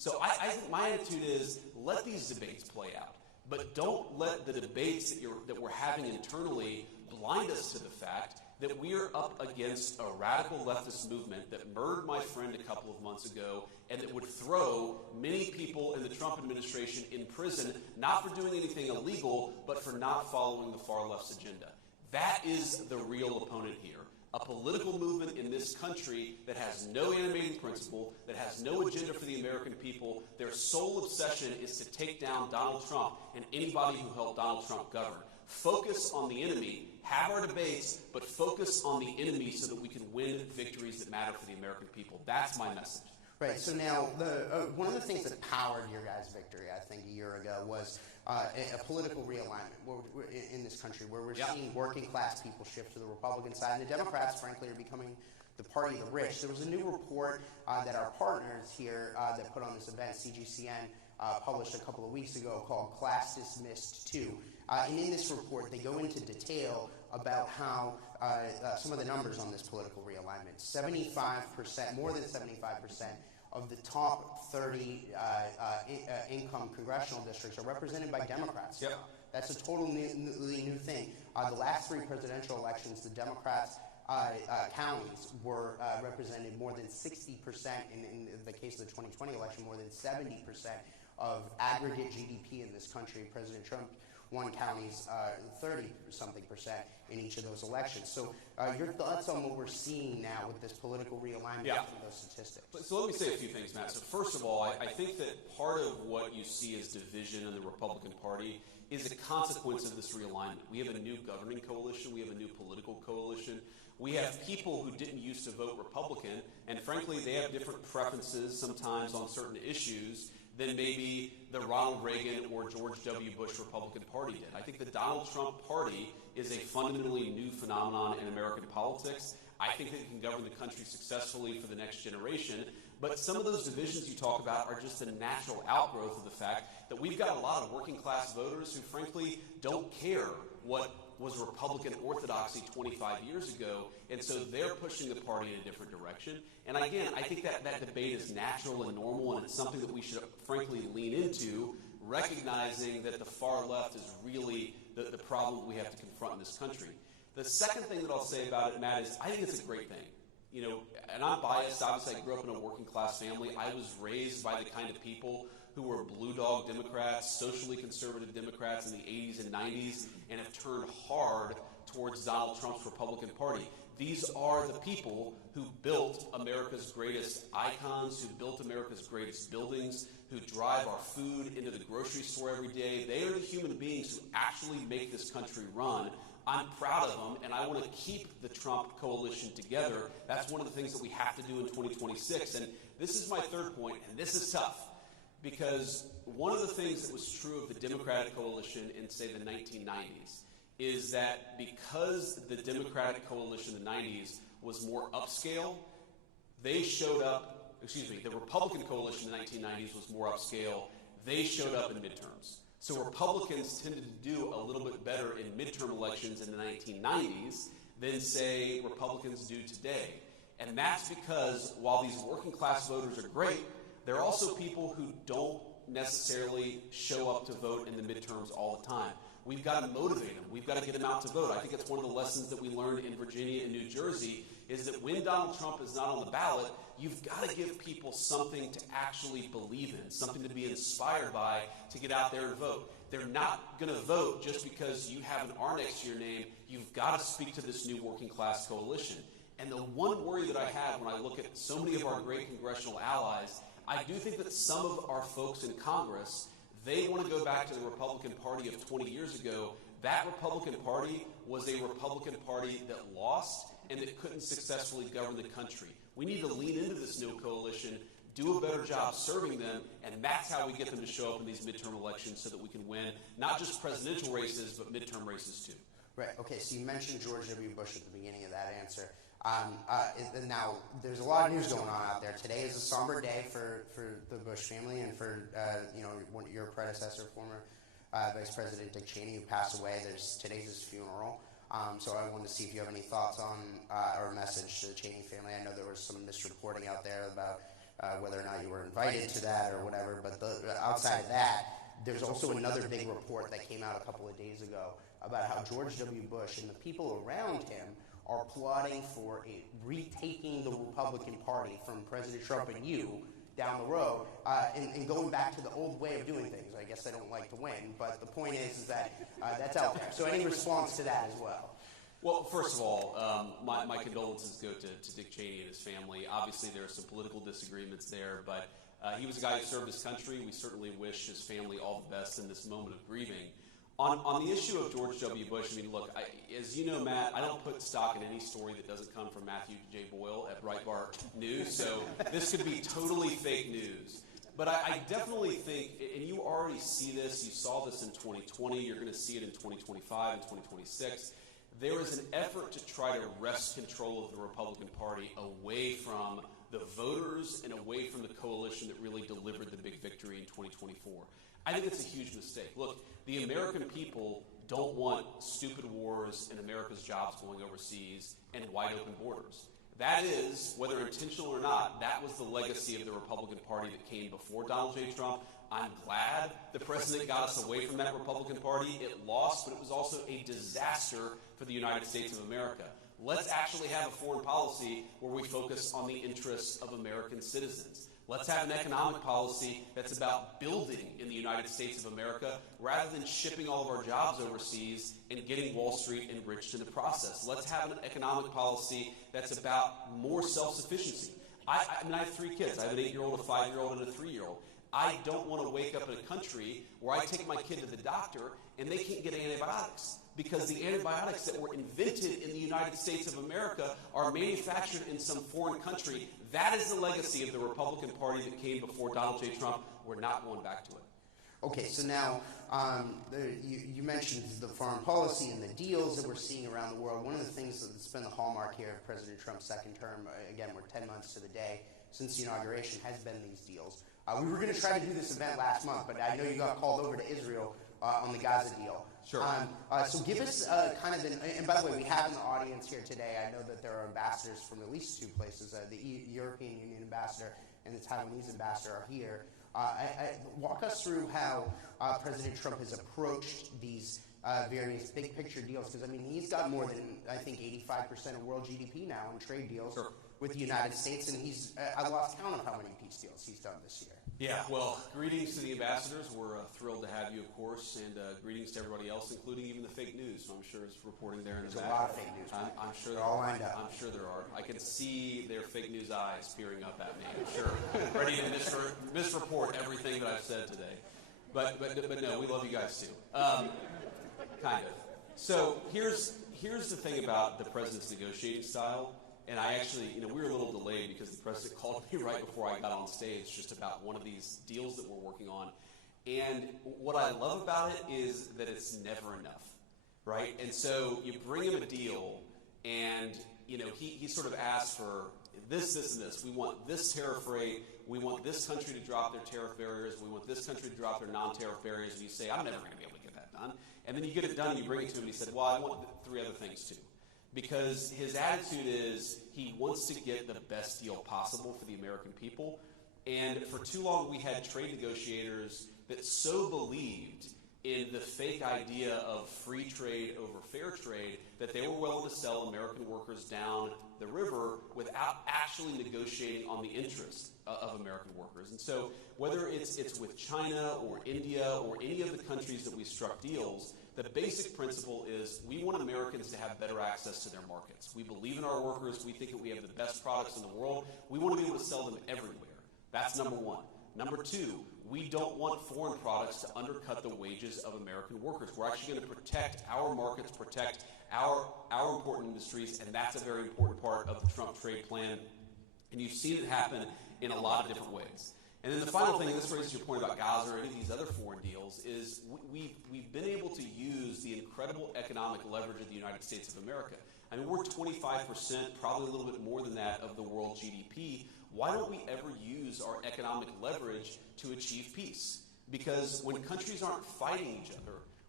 So I think my attitude is let these debates play out, but don't let the debates that we're having internally blind us to the fact that we are up against a radical leftist movement that murdered my friend a couple of months ago and that would throw many people in the Trump administration in prison, not for doing anything illegal, but for not following the far left's agenda. That is the real opponent here. A political movement in this country that has no animating principle, that has no agenda for the American people. Their sole obsession is to take down Donald Trump and anybody who helped Donald Trump govern. Focus on the enemy, have our debates, but focus on the enemy so that we can win victories that matter for the American people. That's my message. Right. So now, one of the things that powered your guys' victory, I think, a year ago was a political realignment in this country, where we're seeing working class people shift to the Republican side, and the Democrats, frankly, are becoming the party of the rich. There was a new report that our partners here that put on this event, CGCN, published a couple of weeks ago called Class Dismissed 2. And in this report, they go into detail about how some of the numbers on this political realignment, 75%, more than 75% of the top 30 income congressional districts are represented by Democrats. Yep. That's a totally new thing. The last three presidential elections, the Democrats' counties were represented more than 60%, in the case of the 2020 election, more than 70% of aggregate GDP in this country. President Trump won counties 30-something% in each of those elections. So your thoughts on what we're seeing now with this political realignment from those statistics? So let me say a few things, Matt. So first of all, I think that part of what you see as division in the Republican Party is a consequence of this realignment. We have a new governing coalition. We have a new political coalition. We have people who didn't used to vote Republican, and frankly, they have different preferences sometimes on certain issues than maybe the Ronald Reagan or George W. Bush Republican Party did. I think the Donald Trump Party is a fundamentally new phenomenon in American politics. I think that it can govern the country successfully for the next generation. But some of those divisions you talk about are just a natural outgrowth of the fact that we've got a lot of working class voters who frankly don't care what was Republican orthodoxy 25 years ago, and so they're pushing the party in a different direction. And again, I think that debate is natural and normal, and it's something that we should frankly lean into, recognizing that the far left is really the problem we have to confront in this country. The second thing that I'll say about it, Matt, is I think it's a great thing. You know, and I'm biased. Obviously, I grew up in a working class family. I was raised by the kind of people who were blue dog Democrats, socially conservative Democrats in the 80s and 90s, and have turned hard towards Donald Trump's Republican Party. These are the people who built America's greatest icons, who built America's greatest buildings, who drive our food into the grocery store every day. They are the human beings who actually make this country run. I'm proud of them, and I want to keep the Trump coalition together. That's one of the things that we have to do in 2026. And this is my third point, and this is tough, because one of the things that was true of the Democratic coalition in, say, the 1990s is that because the Democratic coalition in the 90s was more upscale, they showed up, the Republican coalition in the 1990s was more upscale, they showed up in midterms. So Republicans tended to do a little bit better in midterm elections in the 1990s than, say, Republicans do today. And that's because while these working class voters are great, there are also people who don't necessarily show up to vote in the midterms all the time. We've got to motivate them. We've got to get them out to vote. I think it's one of the lessons that we learned in Virginia and New Jersey is that when Donald Trump is not on the ballot, you've got to give people something to actually believe in, something to be inspired by to get out there and vote. They're not going to vote just because you have an R next to your name. You've got to speak to this new working class coalition. And the one worry that I have when I look at so many of our great congressional allies, I do think that some of our folks in Congress, they want to go back to the Republican Party of 20 years ago. That Republican Party was a Republican Party that lost and that couldn't successfully govern the country. We need to lean into this new coalition, do a better job serving them, and that's how we get them to show up in these midterm elections so that we can win not just presidential races, but midterm races too. Right. Okay, so you mentioned George W. Bush at the beginning of that answer. Now, there's a lot of news going on out there. Today is a somber day for the Bush family and for your predecessor, former Vice President Dick Cheney, who passed away. Today's his funeral. So I wanted to see if you have any thoughts on or a message to the Cheney family. I know there was some misreporting out there about whether or not you were invited to that or whatever. But outside of that, there's also another big report that came out a couple of days ago about how George W. Bush and the people around him are plotting for retaking the Republican Party from President Trump and you down the road, and going back to the old way of doing things. I guess they don't like to win, but the point is that that's out there. So any response to that as well? Well, first of all, my condolences go to Dick Cheney and his family. Obviously, there are some political disagreements there, but he was a guy who served his country. We certainly wish his family all the best in this moment of grieving. On the issue of George W. Bush, I mean, look, as you know, Matt, I don't put stock in any story that doesn't come from Matthew J. Boyle at Breitbart News, so this could be totally fake news. But I definitely think, and you already see this, you saw this in 2020, you're going to see it in 2025 and 2026, there is an effort to try to wrest control of the Republican Party away from the voters and away from the coalition that really delivered the big victory in 2024. I think it's a huge mistake. Look, the American people don't want stupid wars and America's jobs going overseas and wide open borders. That is, whether intentional or not, that was the legacy of the Republican Party that came before Donald J. Trump. I'm glad the president got us away from that Republican Party. It lost, but it was also a disaster for the United States of America. Let's actually have a foreign policy where we focus on the interests of American citizens. Let's have an economic policy that's about building in the United States of America rather than shipping all of our jobs overseas and getting Wall Street enriched in the process. Let's have an economic policy that's about more self-sufficiency. I mean, I have 3 kids. I have an 8-year-old, a 5-year-old, and a 3-year-old. I don't want to wake up in a country where I take my kid to the doctor and they can't get antibiotics, because the antibiotics that were invented in the United States of America are manufactured in some foreign country. That is the legacy of the Republican Party that came before Donald J. Trump. We're not going back to it. Okay, so now you mentioned the foreign policy and the deals that we're seeing around the world. One of the things that's been the hallmark here of President Trump's second term, again, we're 10 months to the day since the inauguration, has been these deals. We were going to try to do this event last month, but I know you got called over to Israel on the Gaza deal. Sure. So give us kind of and by the way, we have in the audience here today, I know that there are ambassadors from at least 2 places. The European Union ambassador and the Taiwanese ambassador are here. Walk us through how President Trump has approached these various big picture deals, because, I mean, he's got more than, I think, 85% of world GDP now in trade deals with the United States, and I lost count of how many peace deals he's done this year. Yeah, well, greetings to the ambassadors. We're thrilled to have you, of course, and greetings to everybody else, including even the fake news. So I'm sure it's reporting there in the back. There's a lot of fake news. I'm sure they're all lined up. I'm sure there are. I can see their fake news eyes peering up at me. I'm sure, ready to misreport everything that I've said today. But no, we love you guys too. Kind of. So here's the thing about the president's negotiating style. And I actually, we were a little delayed because the president called me right before I got on stage just about one of these deals that we're working on. And what I love about it is that it's never enough, right? And so you bring him a deal, and, he sort of asks for this, and this. We want this tariff rate. We want this country to drop their tariff barriers. We want this country to drop their non-tariff barriers. And you say, I'm never going to be able to get that done. And then you get it done, and you bring it to him, and he said, well, I want 3 other things too. Because his attitude is he wants to get the best deal possible for the American people. And for too long, we had trade negotiators that so believed in the fake idea of free trade over fair trade that they were willing to sell American workers down the river without actually negotiating on the interests of American workers. And so whether it's with China or India or any of the countries that we struck deals, the basic principle is we want Americans to have better access to their markets. We believe in our workers. We think that we have the best products in the world. We want to be able to sell them everywhere. That's number 1. Number 2, we don't want foreign products to undercut the wages of American workers. We're actually going to protect our markets, protect our important industries, and that's a very important part of the Trump trade plan. And you've seen it happen in a lot of different ways. And then the final thing, and this raises your point about Gaza or any of these other foreign deals, is we've been able to use the incredible economic leverage of the United States of America. I mean, we're 25%, probably a little bit more than that, of the world GDP. Why don't we ever use our economic leverage to achieve peace? Because when countries aren't fighting each other,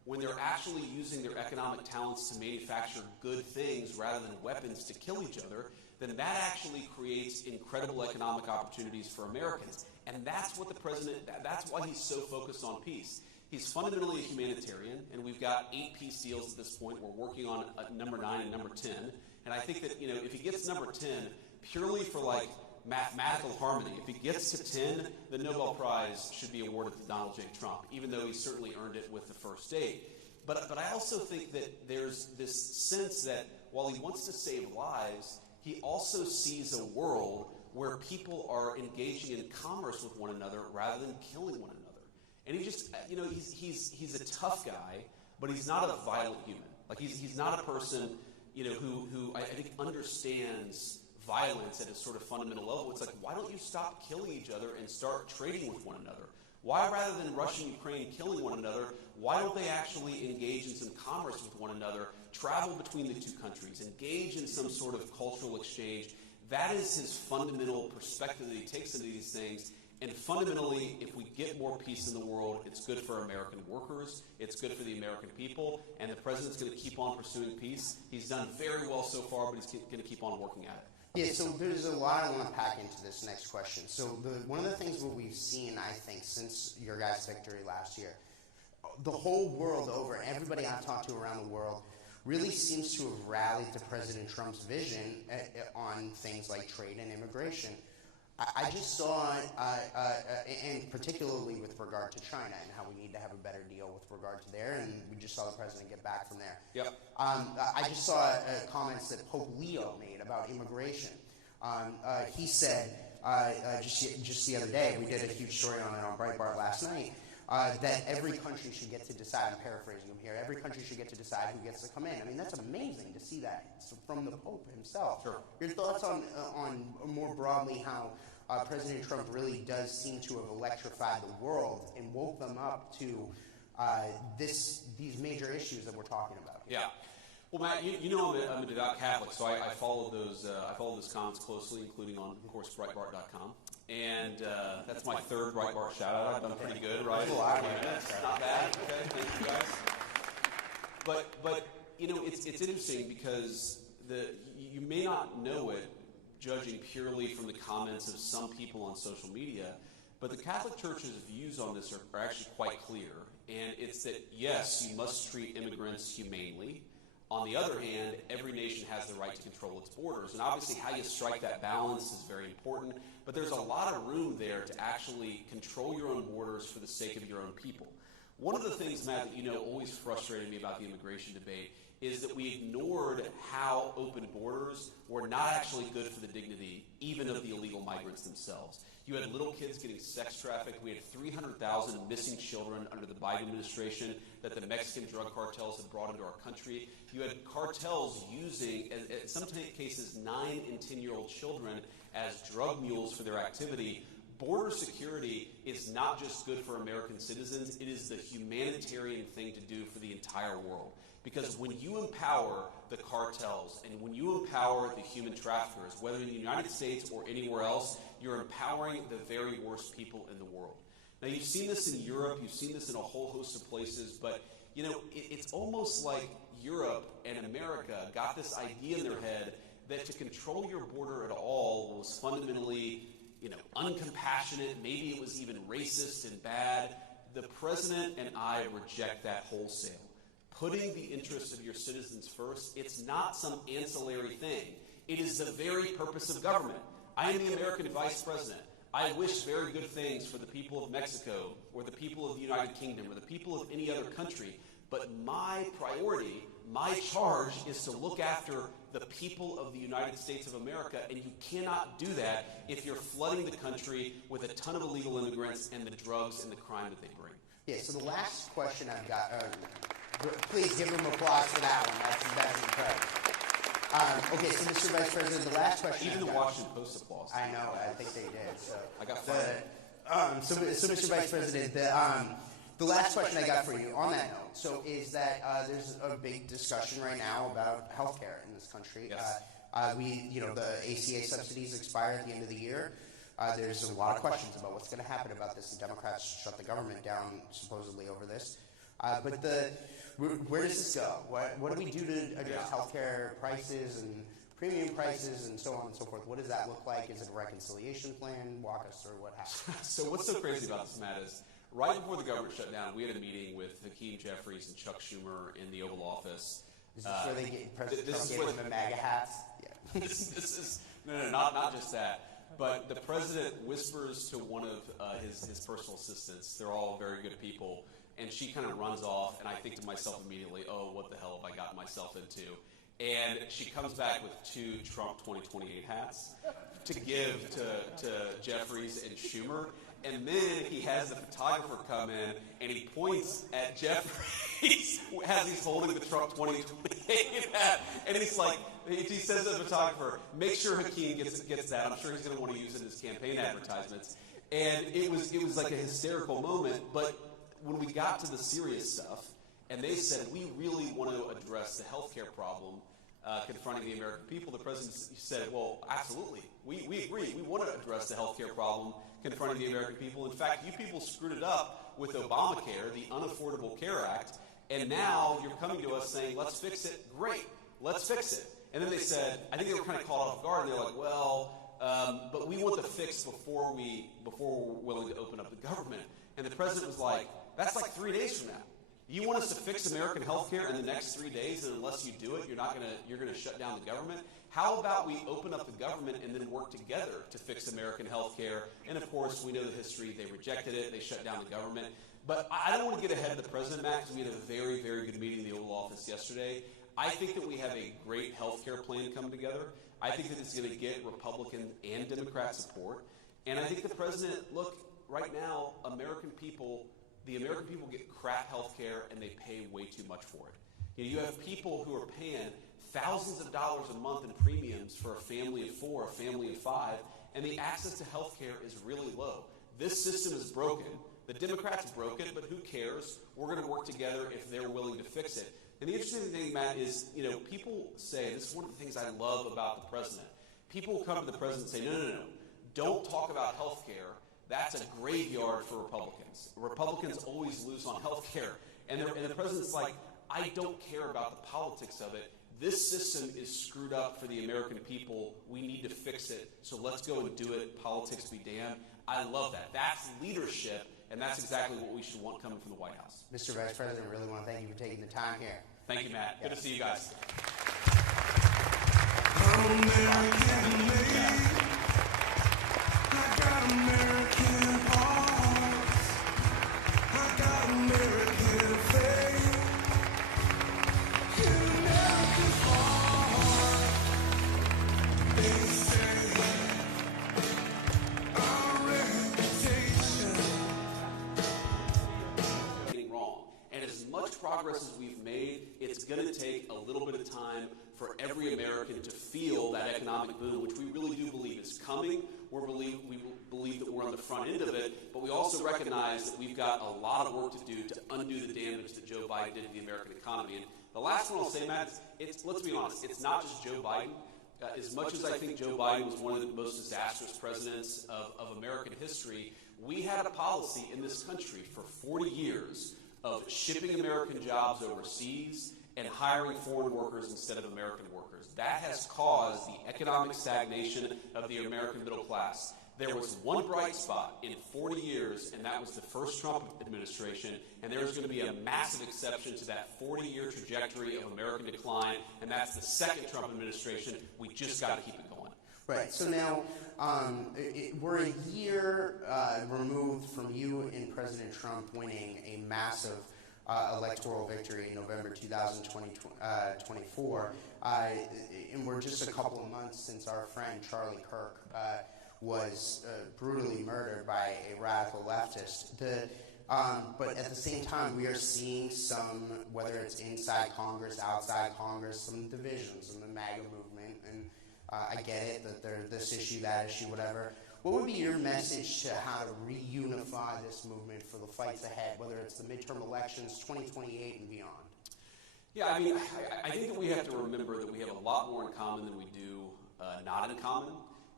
when they're actually using their economic talents to manufacture good things rather than weapons to kill each other, then that actually creates incredible economic opportunities for Americans. And that's what the president, that's why he's so focused on peace. He's fundamentally a humanitarian, and we've got 8 peace deals at this point. We're working on number 9 and number 10. And I think that, if he gets number 10, purely for like mathematical harmony, if he gets to 10, the Nobel Prize should be awarded to Donald J. Trump, even though he certainly earned it with the first 8. But I also think that there's this sense that while he wants to save lives, he also sees a world where people are engaging in commerce with one another rather than killing one another. And he just, he's a tough guy, but he's not a violent human. Like he's not a person, who I think understands violence at a sort of fundamental level. It's like, why don't you stop killing each other and start trading with one another? Why, rather than Russia and Ukraine killing one another, why don't they actually engage in some commerce with one another, travel between the 2 countries, engage in some sort of cultural exchange? That is his fundamental perspective that he takes into these things. And fundamentally, if we get more peace in the world, it's good for American workers, it's good for the American people, and the president's going to keep on pursuing peace. He's done very well so far, but he's going to keep on working at it. Yeah, so there's a lot I want to pack into this next question. So one of the things that we've seen, I think, since your guys' victory last year, the whole world over, everybody I've talked to around the world, really seems to have rallied to President Trump's vision on things like trade and immigration. I just saw, and particularly with regard to China and how we need to have a better deal with regard to there, and we just saw the president get back from there. Yep. I just saw comments that Pope Leo made about immigration. He said, just the other day, we did a huge story on it on Breitbart last night, that every country should get to decide, I'm paraphrasing him here, every country should get to decide who gets to come in. I mean, that's amazing to see that from the Pope himself. Sure. Your thoughts on more broadly how President Trump really does seem to have electrified the world and woke them up to these major issues that we're talking about here. Yeah. Well, Matt, I'm a devout Catholic, so I followed those comments closely, including on, of course, Breitbart.com. And that's my 3rd Breitbart shout-out. I've done pretty good, right? Not bad. Okay, thank you guys. But it's interesting because you may not know it, judging purely from the comments of some people on social media, but the Catholic Church's views on this are actually quite clear. And it's that, yes, you must treat immigrants humanely. On the other hand, every nation has the right to control its borders. And obviously how you strike that balance is very important. But there's a lot of room there to actually control your own borders for the sake of your own people. One of the things, Matt, that always frustrated me about the immigration debate is that we ignored how open borders were not actually good for the dignity, even of the illegal migrants themselves. You had little kids getting sex trafficked. We had 300,000 missing children under the Biden administration that the Mexican drug cartels had brought into our country. You had cartels using, in some cases, 9 and 10-year-old children as drug mules for their activity. Border security is not just good for American citizens, it is the humanitarian thing to do for the entire world. Because when you empower the cartels and when you empower the human traffickers, whether in the United States or anywhere else, you're empowering the very worst people in the world. Now, you've seen this in Europe, you've seen this in a whole host of places, but it's almost like Europe and America got this idea in their head that to control your border at all was fundamentally uncompassionate, maybe it was even racist and bad. The president and I reject that wholesale. Putting the interests of your citizens first, it's not some ancillary thing. It is the very purpose of government. I am the American vice president. I wish very good things for the people of Mexico or the people of the United Kingdom or the people of any other country. But my priority, my charge is to look after the people of the United States of America, and you cannot do that if you're flooding the country with a ton of illegal immigrants and the drugs and the crime that they bring. Yeah, so the last question I've got, please give them applause for that one. That's incredible. Okay, so Mr. Vice President, the last question Even the Washington Post applause. I know, I think they did. So I got fired. So Mr. Vice President, the last question I got for you on that note, is that there's a big discussion right now about health care in this country. Yes. The ACA subsidies expire at the end of the year. There's a lot of questions about what's going to happen about this, and Democrats shut the government down supposedly over this. But where does this go? What do we do to address healthcare prices and premium prices and so on and so forth? What does that look like? Is it a reconciliation plan? Walk us through what happened. So what's so crazy about this, Matt, is right before the government shut down, we had a meeting with Hakeem Jeffries and Chuck Schumer in the Oval Office. Is this where they get President Trump gave them the MAGA hats? Yeah. This is not just that. But the president whispers to one of his personal assistants. They're all very good people. And she kind of runs off, and I think to myself immediately, oh, what the hell have I gotten myself into? And she comes back with 2 Trump 2028 hats to give to Jeffries and Schumer. And then he has the photographer come in, and he points at Jeffries as he's holding the Trump 2028 hat. And he's like, he says to the photographer, make sure Hakeem gets that. I'm sure he's going to want to use it in his campaign advertisements. And it was like a hysterical moment. But when we got to the serious stuff, and they said, we really want to address the healthcare problem confronting the American people, the president said, well, absolutely. We agree. We want to address the healthcare problem confronting the American people. In fact, you people screwed it up with Obamacare, the Unaffordable Care Act, and now you're coming to us saying, let's fix it. Great, let's fix it. And then they said, I think they were kind of caught off guard, and they're like, well, but we want the fix before we're willing to open up the government. And the president was like, that's like 3 days from now. You want us to fix American health care in the next 3 days, and unless you do it, you're gonna shut down the government? How about we open up the government and then work together to fix American health care? And of course, we know the history. They rejected it. They shut down the government. But I don't want to get ahead of the president, Matt, because we had a very, very good meeting in the Oval Office yesterday. I think that we have a great health care plan coming together. I think that it's going to get Republican and Democrat support. And I think the president, look, right now, the American people get crap health care, and they pay way too much for it. You have people who are paying thousands of dollars a month in premiums for a family of 4, a family of 5, and the access to health care is really low. This system is broken. The Democrats broke it, but who cares? We're going to work together if they're willing to fix it. And the interesting thing, Matt, is, people say, this is one of the things I love about the president. People will come to the president and say, no. Don't talk about health care. That's a graveyard for Republicans. Republicans always lose on health care. And the president's like, I don't care about the politics of it. This system is screwed up for the American people. We need to fix it. So let's go and do it. Politics be damned. I love that. That's leadership, and that's exactly what we should want coming from the White House. Mr. Vice President, really want to thank you for taking the time here. Thank you, Matt. Good to see you guys. American made. I got American hearts. I got American faith. In American heart, they say our reputation. Getting wrong. And as much progress as we've made, it's going to take a little bit of time for every American to feel that economic boom, which we really do believe is coming. We believe that we're on the front end of it, but we also recognize that we've got a lot of work to do to undo the damage that Joe Biden did to the American economy. And the last one I'll say, Matt, let's be honest, it's not just Joe Biden. As much as I think Joe Biden was one of the most disastrous presidents of American history, we had a policy in this country for 40 years of shipping American jobs overseas and hiring foreign workers instead of American workers. That has caused the economic stagnation of the American middle class. There was one bright spot in 40 years, and that was the first Trump administration, and there's going to be a massive exception to that 40-year trajectory of American decline, and that's the second Trump administration. We just got to keep it going. Right. So now we're a year removed from you and President Trump winning a massive electoral victory in November 2024. And we're just a couple of months since our friend Charlie Kirk was brutally murdered by a radical leftist. But at the same time, we are seeing some, whether it's inside Congress, outside Congress, some divisions in the MAGA movement. And I get it that there's this issue, that issue, whatever. What would be your message to how to reunify this movement for the fights ahead, whether it's the midterm elections, 2028 and beyond? Yeah, I mean, I think that we have to remember that we have a lot more in common than we do not in common.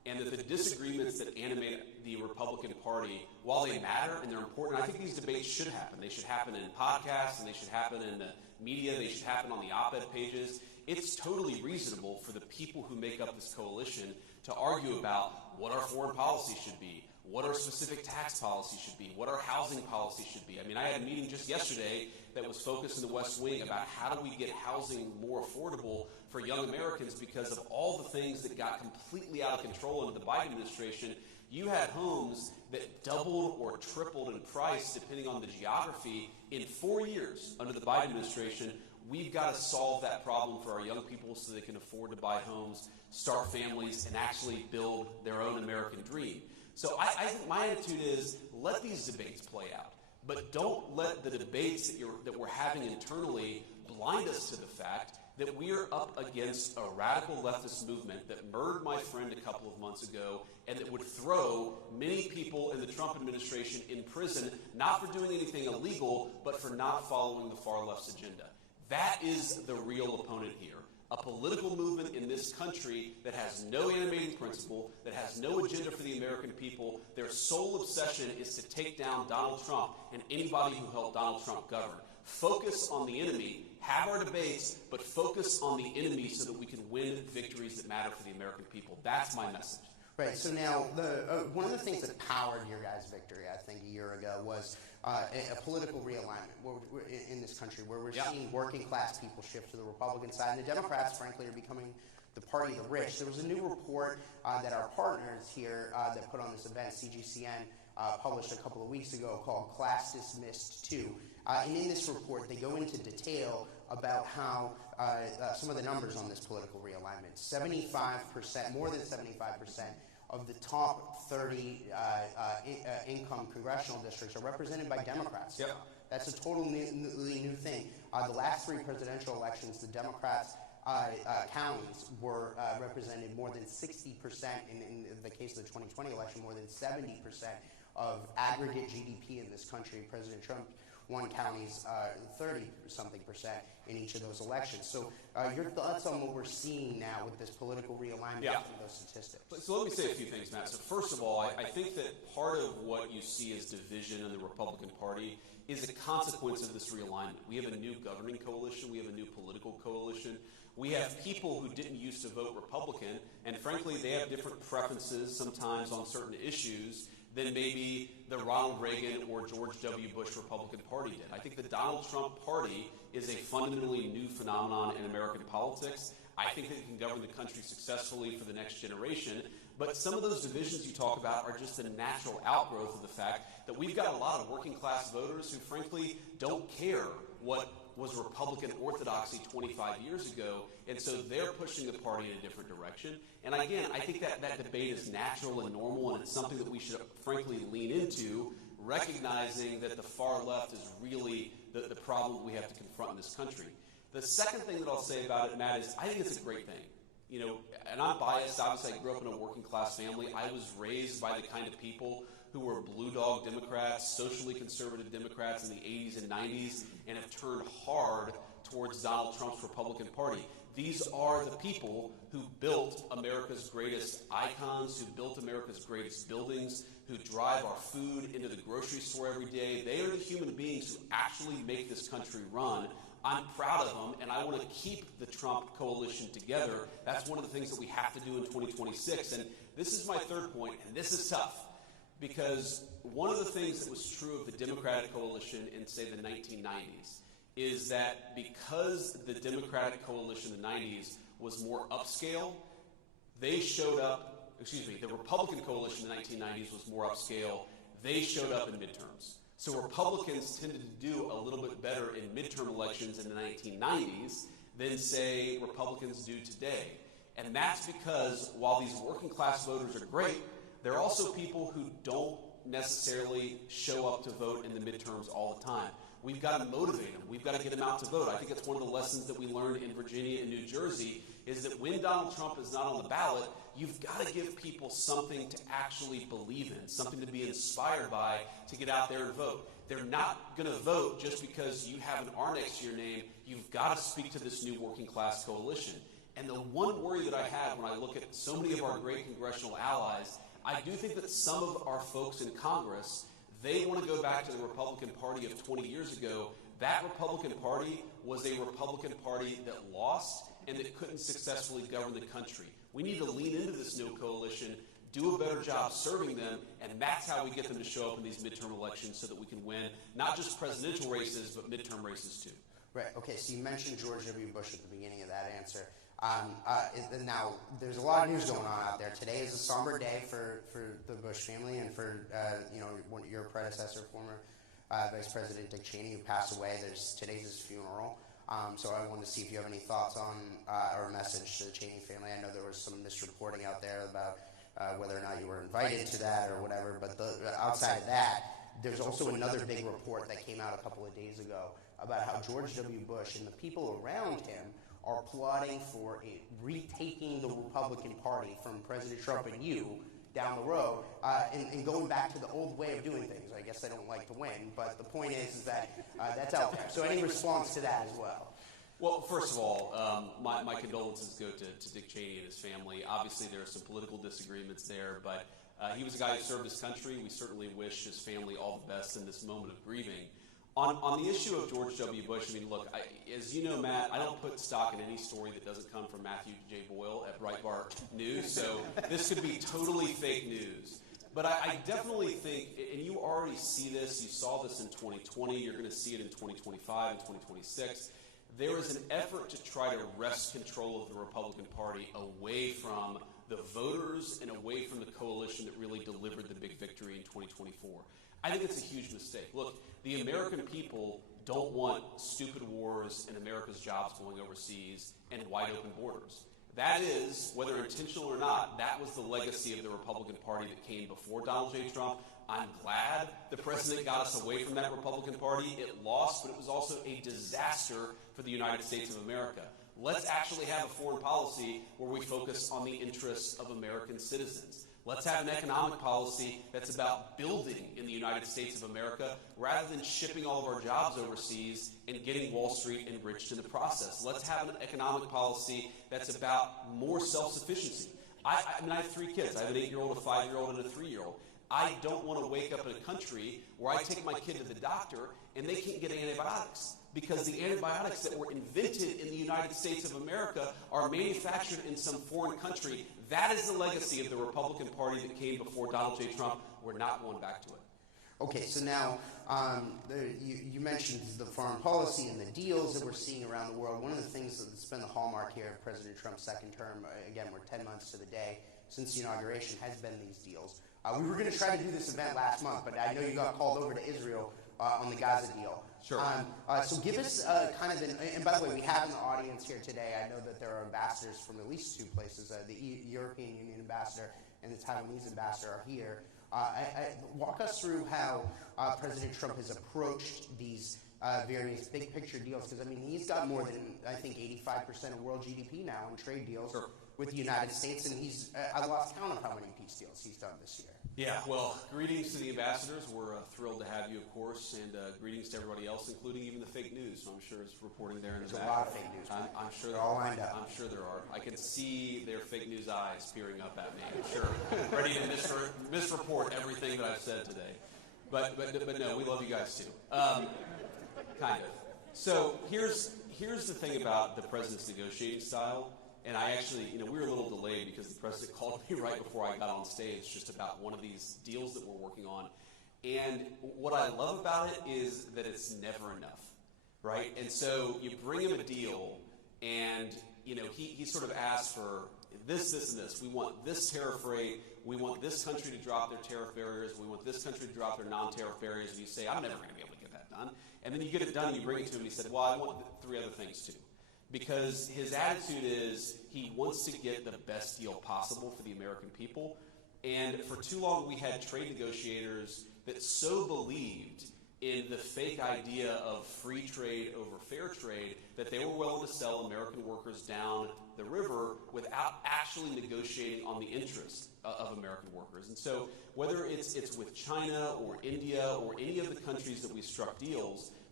and that the disagreements that animate the Republican Party, while they matter and they're important, I think these debates should happen. They should happen in podcasts, and they should happen in the media. They should happen on the op-ed pages. It's totally reasonable for the people who make up this coalition to argue about what our foreign policy should be, what our specific tax policy should be, what our housing policy should be. I mean, I had a meeting just yesterday that was focused in the West Wing about how do we get housing more affordable for young Americans because of all the things that got completely out of control under the Biden administration. You had homes that doubled or tripled in price depending on the geography in 4 years under the Biden administration. We've got to solve that problem for our young people so they can afford to buy homes, start families, and actually build their own American dream. So I think my attitude is let these debates play out, but don't let the debates that we're having internally blind us to the fact that we are up against a radical leftist movement that murdered my friend a couple of months ago and that would throw many people in the Trump administration in prison, not for doing anything illegal, but for not following the far left's agenda. That is the real opponent here. A political movement in this country that has no animating principle, that has no agenda for the American people. Their sole obsession is to take down Donald Trump and anybody who helped Donald Trump govern. Focus on the enemy, have our debates, but focus on the enemy so that we can win victories that matter for the American people. That's my message. Right. So now, one of the things that powered your guys' victory, I think, a year ago was a political realignment in this country, where we're seeing working-class people shift to the Republican side, and the Democrats, frankly, are becoming the party of the rich. There was a new report that our partners here that put on this event, CGCN, published a couple of weeks ago called Class Dismissed 2. And in this report, they go into detail about how some of the numbers on this political realignment. 75%, more than 75% of the top 30 income congressional districts are represented by Democrats. Yep. That's a totally new thing. The last three presidential elections, the Democrats' counties were represented more than 60%, in the case of the 2020 election, more than 70% of aggregate GDP in this country. President Trump won counties 30-something% in each of those elections. So your thoughts on what we're seeing now with this political realignment of those statistics? So let me say a few things, Matt. So first of all, I think that part of what you see as division in the Republican Party is a consequence of this realignment. We have a new governing coalition. We have a new political coalition. We have people who didn't used to vote Republican, and frankly, they have different preferences sometimes on certain issues than maybe the Ronald Reagan or George W. Bush Republican Party did. I think the Donald Trump Party is a fundamentally new phenomenon in American politics. I think that it can govern the country successfully for the next generation. But some of those divisions you talk about are just a natural outgrowth of the fact that we've got a lot of working class voters who frankly don't care what was Republican orthodoxy 25 years ago, and so they're pushing the party in a different direction. And again, I think that debate is natural and normal, and it's something that we should frankly lean into, recognizing that the far left is really the problem we have to confront in this country. The second thing that I'll say about it, Matt, is I think it's a great thing. You know, and I'm biased. Obviously, I grew up in a working class family. I was raised by the kind of people who were blue dog Democrats, socially conservative Democrats in the 80s and 90s, and have turned hard towards Donald Trump's Republican Party. These are the people who built America's greatest icons, who built America's greatest buildings, who drive our food into the grocery store every day. They are the human beings who actually make this country run. I'm proud of them, and I want to keep the Trump coalition together. That's one of the things that we have to do in 2026. And this is my third point, and this is tough, because one of the things that was true of the Democratic coalition in, say, the 1990s is that because the Democratic coalition in the 90s was more upscale, they showed up, the Republican coalition in the 1990s was more upscale, they showed up in midterms. So Republicans tended to do a little bit better in midterm elections in the 1990s than, say, Republicans do today. And that's because while these working class voters are great, there are also people who don't necessarily show up to vote in the midterms all the time. We've got to motivate them. We've got to get them out to vote. I think it's one of the lessons that we learned in Virginia and New Jersey is that when Donald Trump is not on the ballot, you've got to give people something to actually believe in, something to be inspired by to get out there and vote. They're not going to vote just because you have an R next to your name. You've got to speak to this new working class coalition. And the one worry that I have when I look at so many of our great congressional allies, I do think that some of our folks in Congress, they want to go back to the Republican Party of 20 years ago. That Republican Party was a Republican Party that lost and that couldn't successfully govern the country. We need to lean into this new coalition, do a better job serving them, and that's how we get them to show up in these midterm elections so that we can win not just presidential races, but midterm races too. Right. Okay. So you mentioned George W. Bush at the beginning of that answer. Now, there's a lot of news going on out there. Today is a somber day for the Bush family and for your predecessor, former Vice President Dick Cheney, who passed away. Today's his funeral. So I wanted to see if you have any thoughts on or a message to the Cheney family. I know there was some misreporting out there about whether or not you were invited to that or whatever. But outside of that, there's also another big report that came out a couple of days ago about how George W. Bush and the people around him are plotting for retaking the Republican Party from President Trump and you down the road and going back to the old way of doing things. I guess they don't like to win, but the point is that that's out there. So any response to that as well? Well, first of all, my condolences go to Dick Cheney and his family. Obviously, there are some political disagreements there, but he was a guy who served his country. We certainly wish his family all the best in this moment of grieving. On the issue of George W. Bush, I mean, look, as you know, Matt, I don't put stock in any story that doesn't come from Matthew J. Boyle at Breitbart News, so this could be totally fake news. But I definitely think, and you already see this, you saw this in 2020, you're going to see it in 2025 and 2026, there is an effort to try to wrest control of the Republican Party away from the voters and away from the coalition that really delivered the big victory in 2024. I think it's a huge mistake. Look, the American people don't want stupid wars and America's jobs going overseas and wide open borders. That is, whether intentional or not, that was the legacy of the Republican Party that came before Donald J. Trump. I'm glad the president got us away from that Republican Party. It lost, but it was also a disaster for the United States of America. Let's actually have a foreign policy where we focus on the interests of American citizens. Let's have an economic policy that's about building in the United States of America rather than shipping all of our jobs overseas and getting Wall Street enriched in the process. Let's have an economic policy that's about more self-sufficiency. I mean, I have 3 kids. I have an 8-year-old, a 5-year-old, and a 3-year-old. I don't want to wake up in a country where I take my kid to the doctor and they can't get antibiotics because the antibiotics that were invented in the United States of America are manufactured in some foreign country. That is the legacy of the Republican Party that came before Donald J. Trump. We're not going back to it. Okay, so now you mentioned the foreign policy and the deals that we're seeing around the world. One of the things that's been the hallmark here of President Trump's second term, again, we're 10 months to the day since the inauguration, has been these deals. We were going to try to do this event last month, but I know you got called over to Israel on the Gaza deal. Sure. So give us kind of and by the way, we have an audience here today. I know that there are ambassadors from at least 2 places. The European Union ambassador and the Taiwanese ambassador are here. Walk us through how President Trump has approached these various big picture deals, because I mean he's got more than I think 85% of world GDP now in trade deals with the United States, and he's I lost count of how many peace deals he's done this year. Yeah, well, greetings to the ambassadors. We're thrilled to have you, of course, and greetings to everybody else, including even the fake news. So I'm sure it's reporting there in the back. There's a lot of fake news. I'm sure they're all lined up. I'm sure there are. I can see their fake news eyes peering up at me. I'm sure, ready to misreport everything that I've said today. But no, we love you guys too. Kind of. So here's the thing about the president's negotiating style. And I actually, we were a little delayed because the president called me right before I got on stage just about one of these deals that we're working on. And what I love about it is that it's never enough, right? And so you bring him a deal and, he sort of asks for this, and this. We want this tariff rate. We want this country to drop their tariff barriers. We want this country to drop their non-tariff barriers. And you say, I'm never going to be able to get that done. And then you get it done and you bring it to him and he said, well, I want 3 other things too. Because his attitude is he wants to get the best deal possible for the American people. And for too long, we had trade negotiators that so believed in the fake idea of free trade over fair trade that they were willing to sell American workers down the river without actually negotiating on the interests of American workers. And so whether it's with China or India or any of the countries that we struck deals,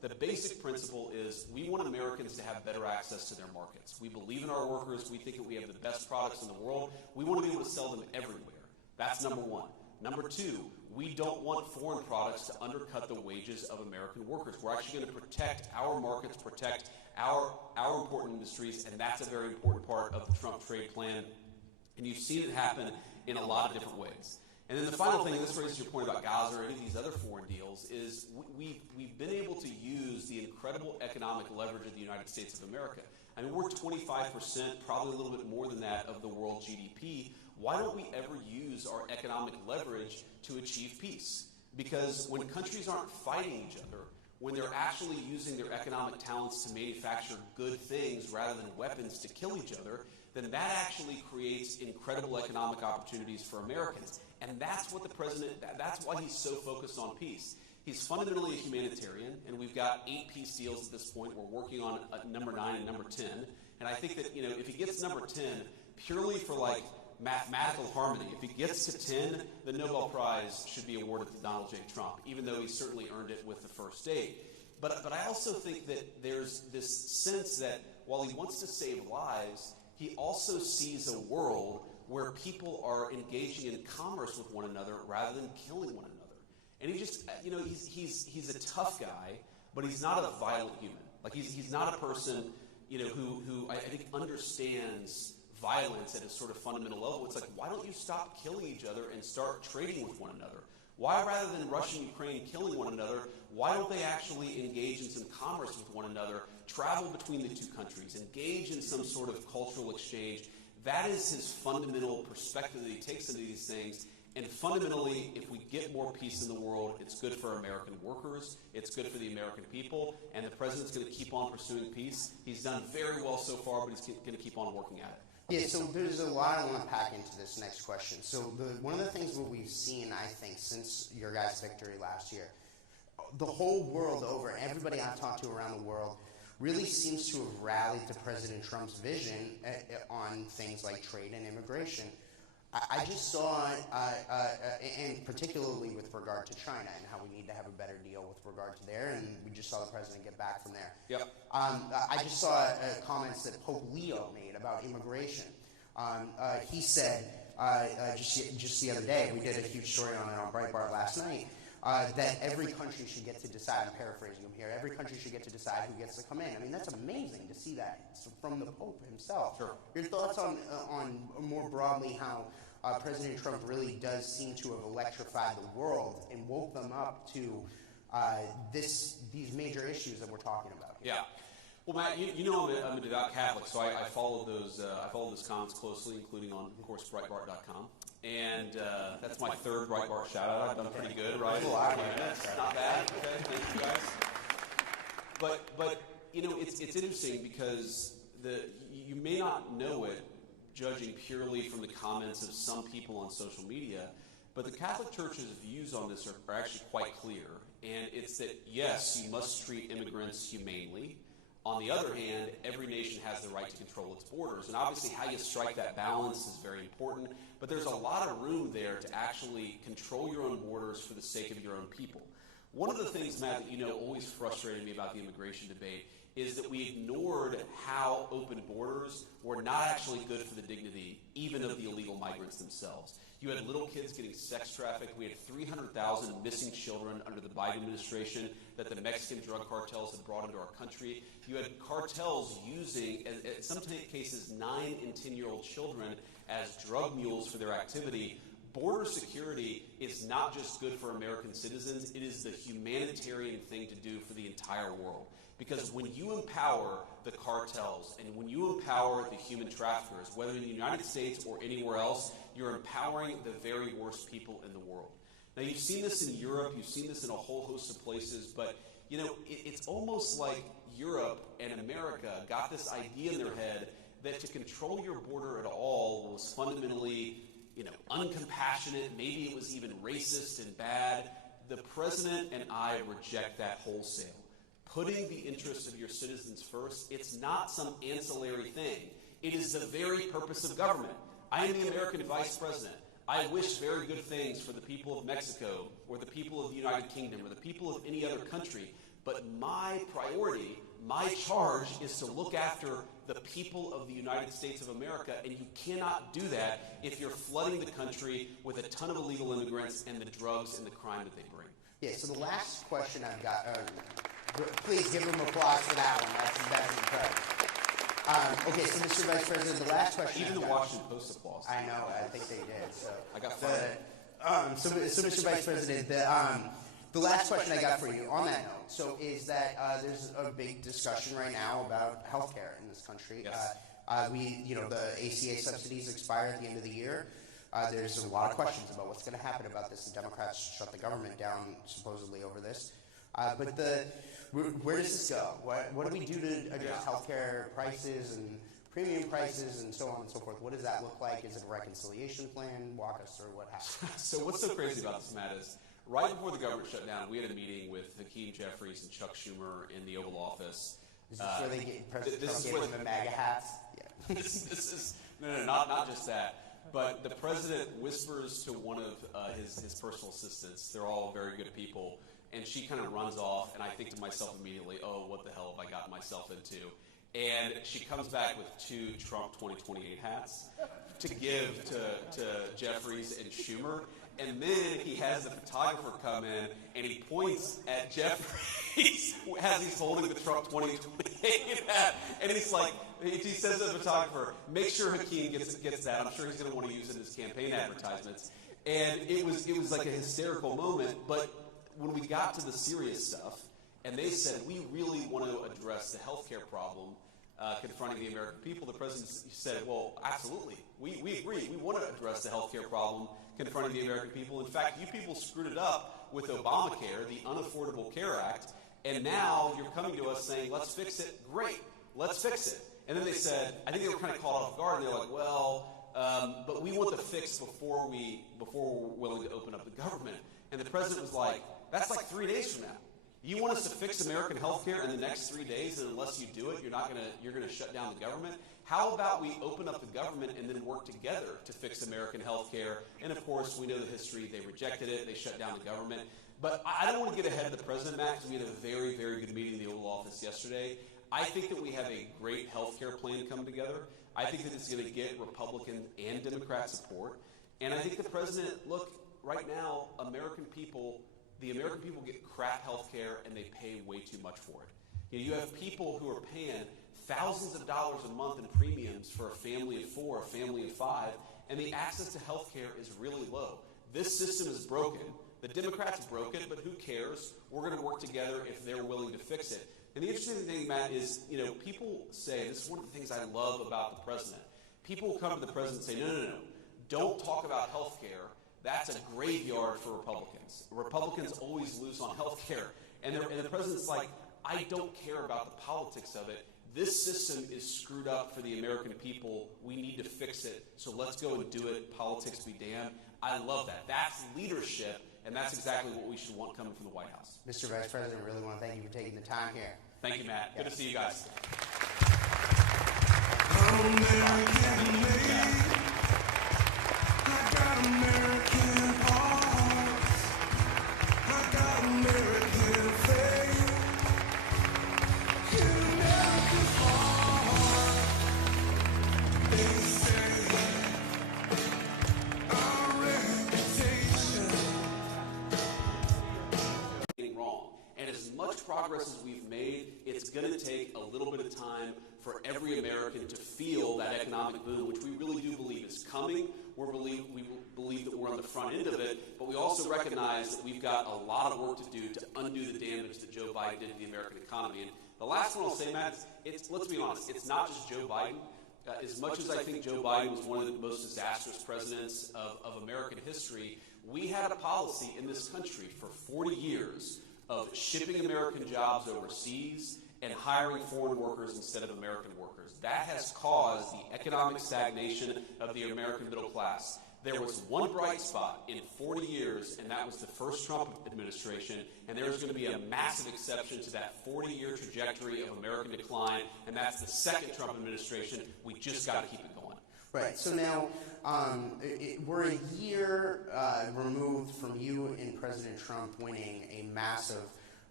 the basic principle is we want Americans to have better access to their markets. We believe in our workers. We think that we have the best products in the world. We want to be able to sell them everywhere. That's number one. Number two, we don't want foreign products to undercut the wages of American workers. We're actually going to protect our markets, protect our important industries, and that's a very important part of the Trump trade plan. And you've seen it happen in a lot of different ways. And then the final thing, and this raises your point about Gaza or any of these other foreign deals, is we've been able to use the incredible economic leverage of the United States of America. I mean, we're 25%, probably a little bit more than that, of the world GDP. Why don't we ever use our economic leverage to achieve peace? Because when countries aren't fighting each other, when they're actually using their economic talents to manufacture good things rather than weapons to kill each other, then that actually creates incredible economic opportunities for Americans. And that's what the president, that's why he's so focused on peace. He's fundamentally a humanitarian, and we've got 8 peace deals at this point. We're working on number 9 and number 10. And I think that, if he gets number 10, purely for like mathematical harmony, if he gets to 10, the Nobel Prize should be awarded to Donald J. Trump, even though he certainly earned it with the first 8. But I also think that there's this sense that while he wants to save lives, he also sees a world where people are engaging in commerce with one another rather than killing one another. And he just, he's a tough guy, but he's not a violent human. Like he's not a person, who I think understands violence at a sort of fundamental level. It's like, why don't you stop killing each other and start trading with one another? Why, rather than Russia and Ukraine killing one another, why don't they actually engage in some commerce with one another, travel between the two countries, engage in some sort of cultural exchange? That is his fundamental perspective that he takes into these things. And fundamentally, if we get more peace in the world, it's good for American workers, it's good for the American people, and the president's going to keep on pursuing peace. He's done very well so far, but he's going to keep on working at it. Yeah, so there's a lot I want to pack into this next question. So one of the things that we've seen, I think, since your guys' victory last year, the whole world over, everybody I've talked to around the world, really seems to have rallied to President Trump's vision on things like trade and immigration. I just saw, and particularly with regard to China and how we need to have a better deal with regard to there, and we just saw the president get back from there. Yep. I just saw comments that Pope Leo made about immigration. He said, just the other day, we did a huge story on it on Breitbart last night, that every country should get to decide, I'm paraphrasing him here, every country should get to decide who gets to come in. I mean, that's amazing to see that from the Pope himself. Sure. Your thoughts on more broadly how President Trump really does seem to have electrified the world and woke them up to these major issues that we're talking about here. Yeah. Well, Matt, I'm a devout Catholic, so I followed those comments closely, including on, of course, Breitbart.com. And that's my 3rd Breitbart shout-out. I've done pretty good, right? Not bad. Okay, thank you guys. But it's interesting because you may not know it, judging purely from the comments of some people on social media, but the Catholic Church's views on this are actually quite clear. And it's that, yes, you must treat immigrants humanely. On the other hand, every nation has the right to control its borders. And obviously how you strike that balance is very important. But there's a lot of room there to actually control your own borders for the sake of your own people. One of the things, Matt, that always frustrated me about the immigration debate is that we ignored how open borders were not actually good for the dignity even of the illegal migrants themselves. You had little kids getting sex trafficked. We had 300,000 missing children under the Biden administration that the Mexican drug cartels had brought into our country. You had cartels using, in some cases, 9 and 10-year-old children as drug mules for their activity. Border security is not just good for American citizens, it is the humanitarian thing to do for the entire world. Because when you empower the cartels and when you empower the human traffickers, whether in the United States or anywhere else, you're empowering the very worst people in the world. Now, you've seen this in Europe, you've seen this in a whole host of places, but it's almost like Europe and America got this idea in their head that to control your border at all was fundamentally uncompassionate, maybe it was even racist and bad. The president and I reject that wholesale. Putting the interests of your citizens first, it's not some ancillary thing. It is the very purpose of government. I am the American vice president. I wish very good things for the people of Mexico or the people of the United Kingdom or the people of any other country. But my priority, my charge, is to look after the people of the United States of America, and you cannot do that if you're flooding the country with a ton of illegal immigrants and the drugs and the crime that they bring. Yeah, so the last question I've got, please give them applause for that one. That's incredible. Okay, so Mr. Vice President, the last question. Even the Washington Post applause. I know, I think they did. So I got fired. So Mr. Vice President, the last question I got for you on that note, so is that there's a big discussion right now about healthcare in this country. Yes. The ACA subsidies expire at the end of the year. There's a lot of questions about what's going to happen about this. The Democrats shut the government down supposedly over this. But where does this go? What do we do to address healthcare prices and premium prices and so on and so forth? What does that look like? Is it a reconciliation plan? Walk us through what happened. So what's so crazy about this, Matt, is right before the government shut down, we had a meeting with Hakeem Jeffries and Chuck Schumer in the Oval Office. Is this where they get President Trump gave them the MAGA hats? Yeah. This is not just that. But the president whispers to one of his personal assistants. They're all very good people. And she kind of runs off, and I think to myself immediately, oh, what the hell have I gotten myself into? And she comes back with 2 Trump 2028 hats to give to Jeffries and Schumer. And then he has the photographer come in, and he points at Jeffries as he's holding the Trump 2028 hat. And he's like, he says to the photographer, make sure Hakeem gets that. I'm sure he's going to want to use it in his campaign advertisements. And it was like a hysterical moment. But when we got to the serious stuff, and they said, we really want to address the healthcare problem confronting the American people, the president said, well, absolutely. We agree. We want to address the healthcare problem confronting the American people. In fact, you people screwed it up with Obamacare, the Unaffordable Care Act, and now you're coming to us saying, let's fix it. Great, let's fix it. And then they said, I think they were kind of caught off guard, and they're like, well, but we want the fix before we're willing to open up the government. And the president was like, that's like 3 days from now. You want us to fix American health care in the next 3 days, and unless you do it, you're gonna shut down the government? How about we open up the government and then work together to fix American health care? And of course, we know the history. They rejected it. They shut down the government. But I don't want to get ahead of the president, Matt, because we had a very, very good meeting in the Oval Office yesterday. I think that we have a great health care plan come together. I think that it's going to get Republican and Democrat support. And I think the president, look, right now, the American people get crap health care, and they pay way too much for it. You have people who are paying thousands of dollars a month in premiums for a family of 4, a family of 5, and the access to health care is really low. This system is broken. The Democrats broke it, but who cares? We're going to work together if they're willing to fix it. And the interesting thing, Matt, is, people say, this is one of the things I love about the president. People will come to the president and say, no. Don't talk about health care. That's a graveyard for Republicans. Republicans always lose on health care. And the president's like, I don't care about the politics of it. This system is screwed up for the American people. We need to fix it. So let's go and do it. Politics be damned. I love that. That's leadership, and that's exactly what we should want coming from the White House. Mr. Vice President, I really want to thank you for taking the time here. Thank you, Matt. Good to see you guys. American made. I got American hearts. I got American faith. In America's heart, they say our reputation. Wrong. And as much progress as we've made, it's going to take a little bit of time for every American to feel that economic boom, which we really do believe is coming. We believe that we're on the front end of it, but we also recognize that we've got a lot of work to do to undo the damage that Joe Biden did to the American economy. And the last one I'll say, Matt, is let's be honest, it's not just Joe Biden. As much as I think Joe Biden was one of the most disastrous presidents of American history, we had a policy in this country for 40 years of shipping American jobs overseas and hiring foreign workers instead of American workers. That has caused the economic stagnation of the American middle class. There was one bright spot in 40 years, and that was the first Trump administration, and there's going to be a massive exception to that 40-year trajectory of American decline, and that's the second Trump administration. We just got to keep it going. Right. So now we're a year removed from you and President Trump winning a massive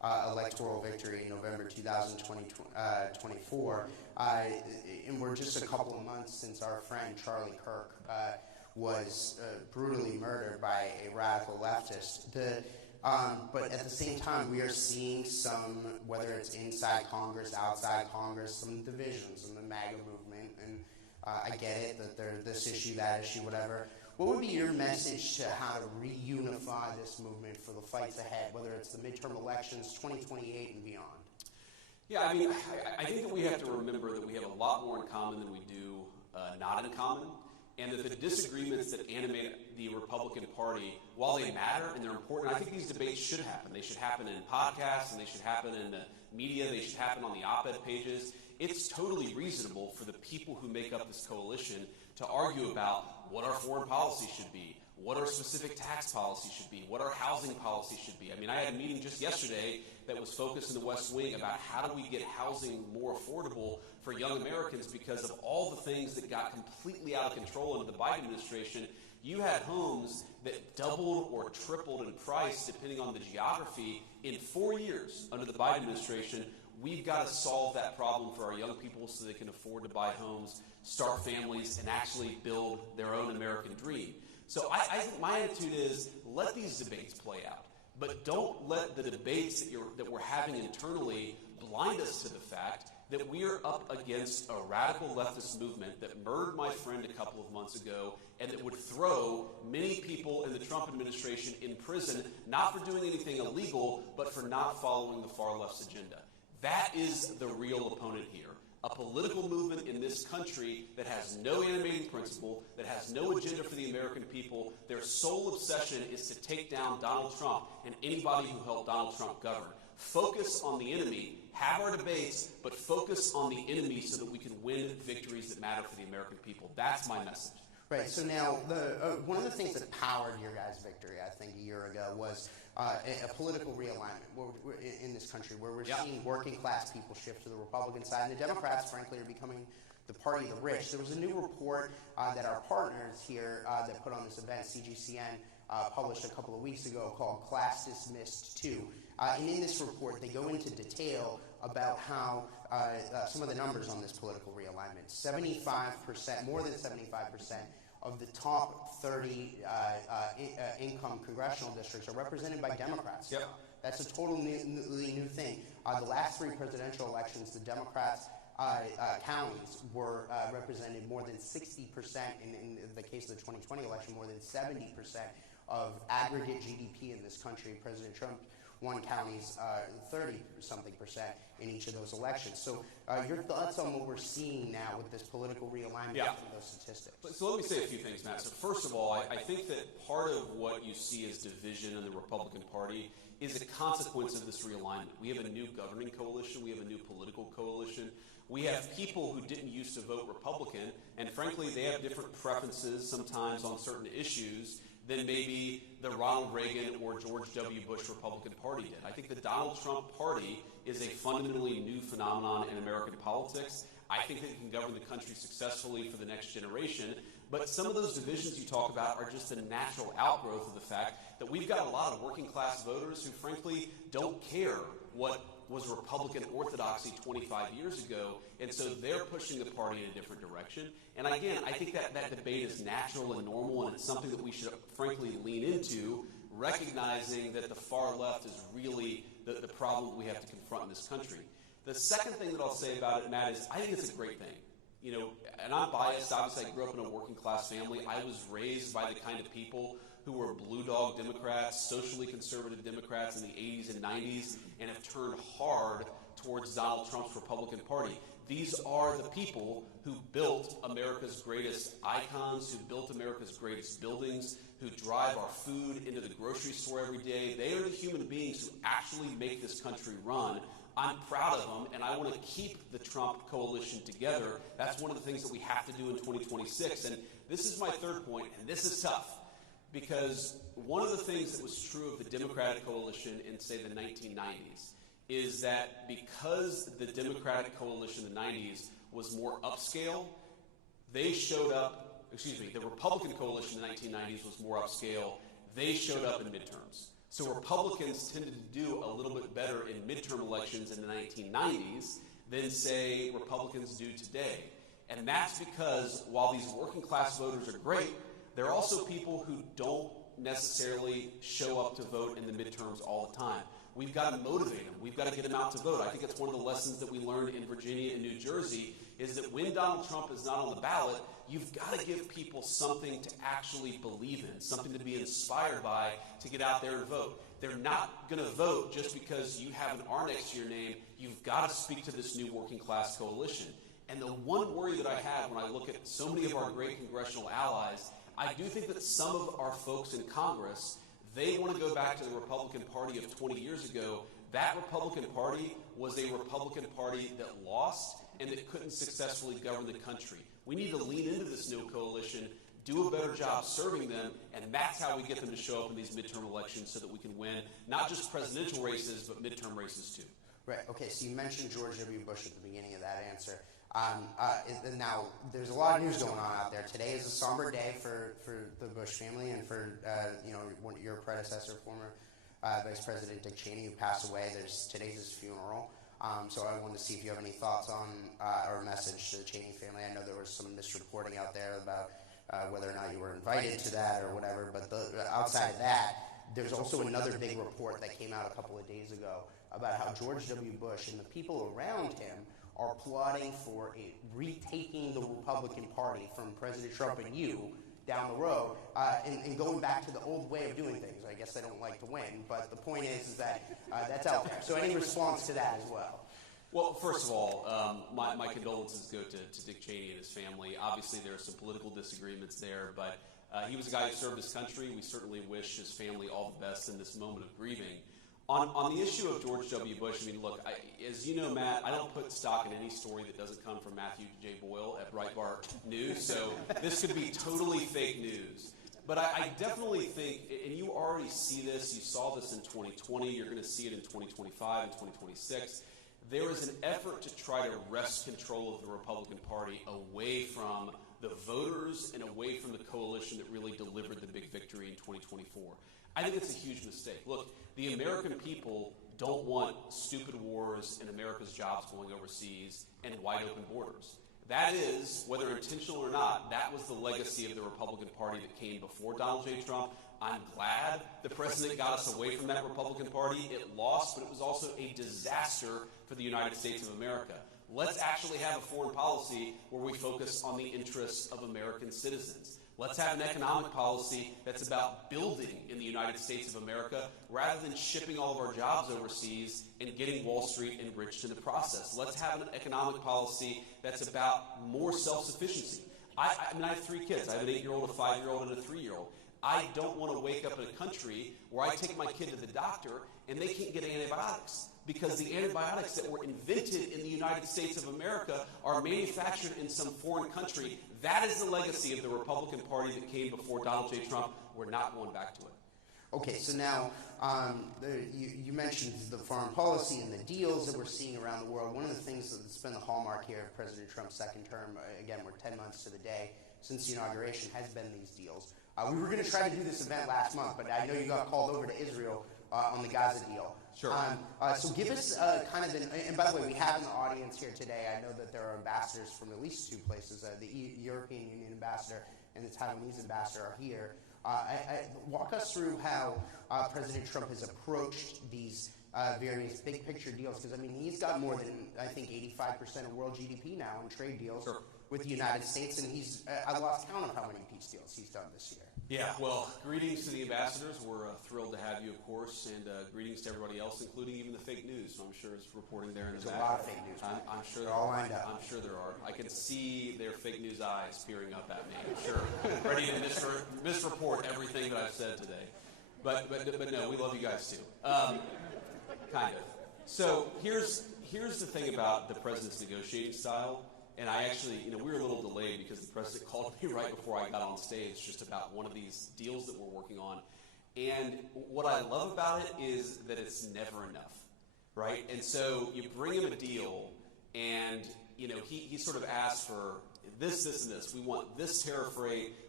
electoral victory in November 2024. And we're just a couple of months since our friend Charlie Kirk was brutally murdered by a radical leftist. But at the same time, we are seeing some, whether it's inside Congress, outside Congress, some divisions in the MAGA movement. And I get it that there's this issue, that issue, whatever. What would be your message to how to reunify this movement for the fights ahead, whether it's the midterm elections, 2028 and beyond? Yeah, I mean, I think that we have to remember that we have a lot more in common than we do not in common, and that the disagreements that animate the Republican Party, while they matter and they're important, I think these debates should happen. They should happen in podcasts, and they should happen in the media, they should happen on the op-ed pages. It's totally reasonable for the people who make up this coalition to argue about what our foreign policy should be, what our specific tax policy should be, what our housing policy should be. I mean, I had a meeting just yesterday that was focused in the West Wing about how do we get housing more affordable for young Americans because of all the things that got completely out of control under the Biden administration. You had homes that doubled or tripled in price depending on the geography in 4 years under the Biden administration. We've got to solve that problem for our young people so they can afford to buy homes, start families, and actually build their own American dream. So I think my attitude is let these debates play out, but don't let the debates that we're having internally blind us to the fact that we are up against a radical leftist movement that murdered my friend a couple of months ago and that would throw many people in the Trump administration in prison, not for doing anything illegal, but for not following the far left's agenda. That is the real opponent here. A political movement in this country that has no animating principle, that has no agenda for the American people. Their sole obsession is to take down Donald Trump and anybody who helped Donald Trump govern. Focus on the enemy, have our debates, but focus on the enemy so that we can win victories that matter for the American people. That's my message. Right. So now, one of the things that powered your guys' victory, I think, a year ago was a political realignment in this country, where we're seeing working class people shift to the Republican side, and the Democrats, frankly, are becoming the party of the rich. There was a new report that our partners here that put on this event, CGCN, published a couple of weeks ago called Class Dismissed 2. And in this report, they go into detail about how some of the numbers on this political realignment, 75%, more than 75%, of the top 30 income congressional districts are represented by Democrats. Yep. That's a totally new thing. The last three presidential elections, the Democrats' counties were represented more than 60%, in the case of the 2020 election, more than 70% of aggregate GDP in this country. President Trump won counties 30-something% in each of those elections. So your thoughts on what we're seeing now with this political realignment from those statistics? So let me say a few things, Matt. So first of all, I think that part of what you see as division in the Republican Party is a consequence of this realignment. We have a new governing coalition. We have a new political coalition. We have people who didn't used to vote Republican, and frankly, they have different preferences sometimes on certain issues than maybe the Ronald Reagan or George W. Bush Republican Party did. I think the Donald Trump Party is a fundamentally new phenomenon in American politics. I think that it can govern the country successfully for the next generation. But some of those divisions you talk about are just a natural outgrowth of the fact that we've got a lot of working class voters who frankly don't care what was Republican orthodoxy 25 years ago, and so they're pushing the party in a different direction. And again, I think that debate is natural and normal, and it's something that we should frankly lean into, recognizing that the far left is really the problem we have to confront in this country. The second thing that I'll say about it, Matt, is I think it's a great thing. You know, and I'm biased. Obviously, I grew up in a working class family. I was raised by the kind of people who were blue dog Democrats, socially conservative Democrats in the 80s and 90s, and have turned hard towards Donald Trump's Republican Party. These are the people who built America's greatest icons, who built America's greatest buildings, who drive our food into the grocery store every day. They are the human beings who actually make this country run. I'm proud of them, and I want to keep the Trump coalition together. That's one of the things that we have to do in 2026. And this is my third point, and this is tough, because one of the things that was true of the Democratic coalition in, say, the 1990s is that because the Democratic coalition in the 90s was more upscale, they showed up, the Republican coalition in the 1990s was more upscale, they showed up in midterms. So Republicans tended to do a little bit better in midterm elections in the 1990s than, say, Republicans do today. And that's because while these working class voters are great, there are also people who don't necessarily show up to vote in the midterms all the time. We've got to motivate them. We've got to get them out to vote. I think it's one of the lessons that we learned in Virginia and New Jersey is that when Donald Trump is not on the ballot, you've got to give people something to actually believe in, something to be inspired by to get out there and vote. They're not going to vote just because you have an R next to your name. You've got to speak to this new working class coalition. And the one worry that I have when I look at so many of our great congressional allies, I do think that some of our folks in Congress, they want to go back to the Republican Party of 20 years ago. That Republican Party was a Republican Party that lost and that couldn't successfully govern the country. We need to lean into this new coalition, do a better job serving them, and that's how we get them to show up in these midterm elections so that we can win not just presidential races, but midterm races too. Right. Okay. So you mentioned George W. Bush at the beginning of that answer. Now, there's a lot of news going on out there. Today is a somber day for the Bush family and for your predecessor, former Vice President Dick Cheney, who passed away. Today's his funeral. So I wanted to see if you have any thoughts on or a message to the Cheney family. I know there was some misreporting out there about whether or not you were invited to that or whatever. But outside of that, there's also another big report that came out a couple of days ago about how George W. Bush and the people around him are plotting for retaking the Republican Party from President Trump and you down the road and going back to the old way of doing things. I guess they don't like to win, but the point is that that's out there. So any response to that as well? Well, first of all, my condolences go to Dick Cheney and his family. Obviously, there are some political disagreements there, but he was a guy who served his country. We certainly wish his family all the best in this moment of grieving. On the issue of George W. Bush, I mean, look, as you know, Matt, I don't put stock in any story that doesn't come from Matthew J. Boyle at Breitbart News, so this could be totally fake news. But I definitely think, and you already see this, you saw this in 2020, you're going to see it in 2025 and 2026, there is an effort to try to wrest control of the Republican Party away from the voters and away from the coalition that really delivered the big victory in 2024. I think it's a huge mistake. Look, the American people don't want stupid wars and America's jobs going overseas and wide open borders. That is, whether intentional or not, that was the legacy of the Republican Party that came before Donald J. Trump. I'm glad the president got us away from that Republican Party. It lost, but it was also a disaster for the United States of America. Let's actually have a foreign policy where we focus on the interests of American citizens. Let's have an economic policy that's about building in the United States of America rather than shipping all of our jobs overseas and getting Wall Street enriched in the process. Let's have an economic policy that's about more self-sufficiency. I mean, I have 3 kids. I have an 8-year-old, a 5-year-old, and a 3-year-old. I don't want to wake up in a country where I take my kid to the doctor and they can't get antibiotics because the antibiotics that were invented in the United States of America are manufactured in some foreign country. That is the legacy of the Republican Party that came before Donald J. Trump. We're not going back to it. Okay, so now you mentioned the foreign policy and the deals that we're seeing around the world. One of the things that's been the hallmark here of President Trump's second term, again, we're 10 months to the day since the inauguration, has been these deals. We were going to try to do this event last month, but I know you got called over to Israel on the Gaza deal. Sure. So give us kind of and by the way, we have in the audience here today, I know that there are ambassadors from at least 2 places. The European Union ambassador and the Taiwanese ambassador are here. Walk us through how President Trump has approached these various big picture deals, because, I mean, he's got more than, I think, 85% of world GDP now in trade deals with the United States, and I lost count of how many peace deals he's done this year. Yeah, well, greetings to the ambassadors. We're thrilled to have you, of course, and greetings to everybody else, including even the fake news. So I'm sure it's reporting there in the back. There's a lot of fake news. I'm sure they're all lined up. I'm sure there are. I can see their fake news eyes peering up at me. I'm sure, ready to misreport everything that I've said today. But no, we love you guys too. Kind of. So here's the thing about the president's negotiating style. And I actually, we were a little delayed because the president called me right before I got on stage just about one of these deals that we're working on. And what I love about it is that it's never enough, right? And so you bring him a deal and, he sort of asks for this, and this. We want this tariff rate.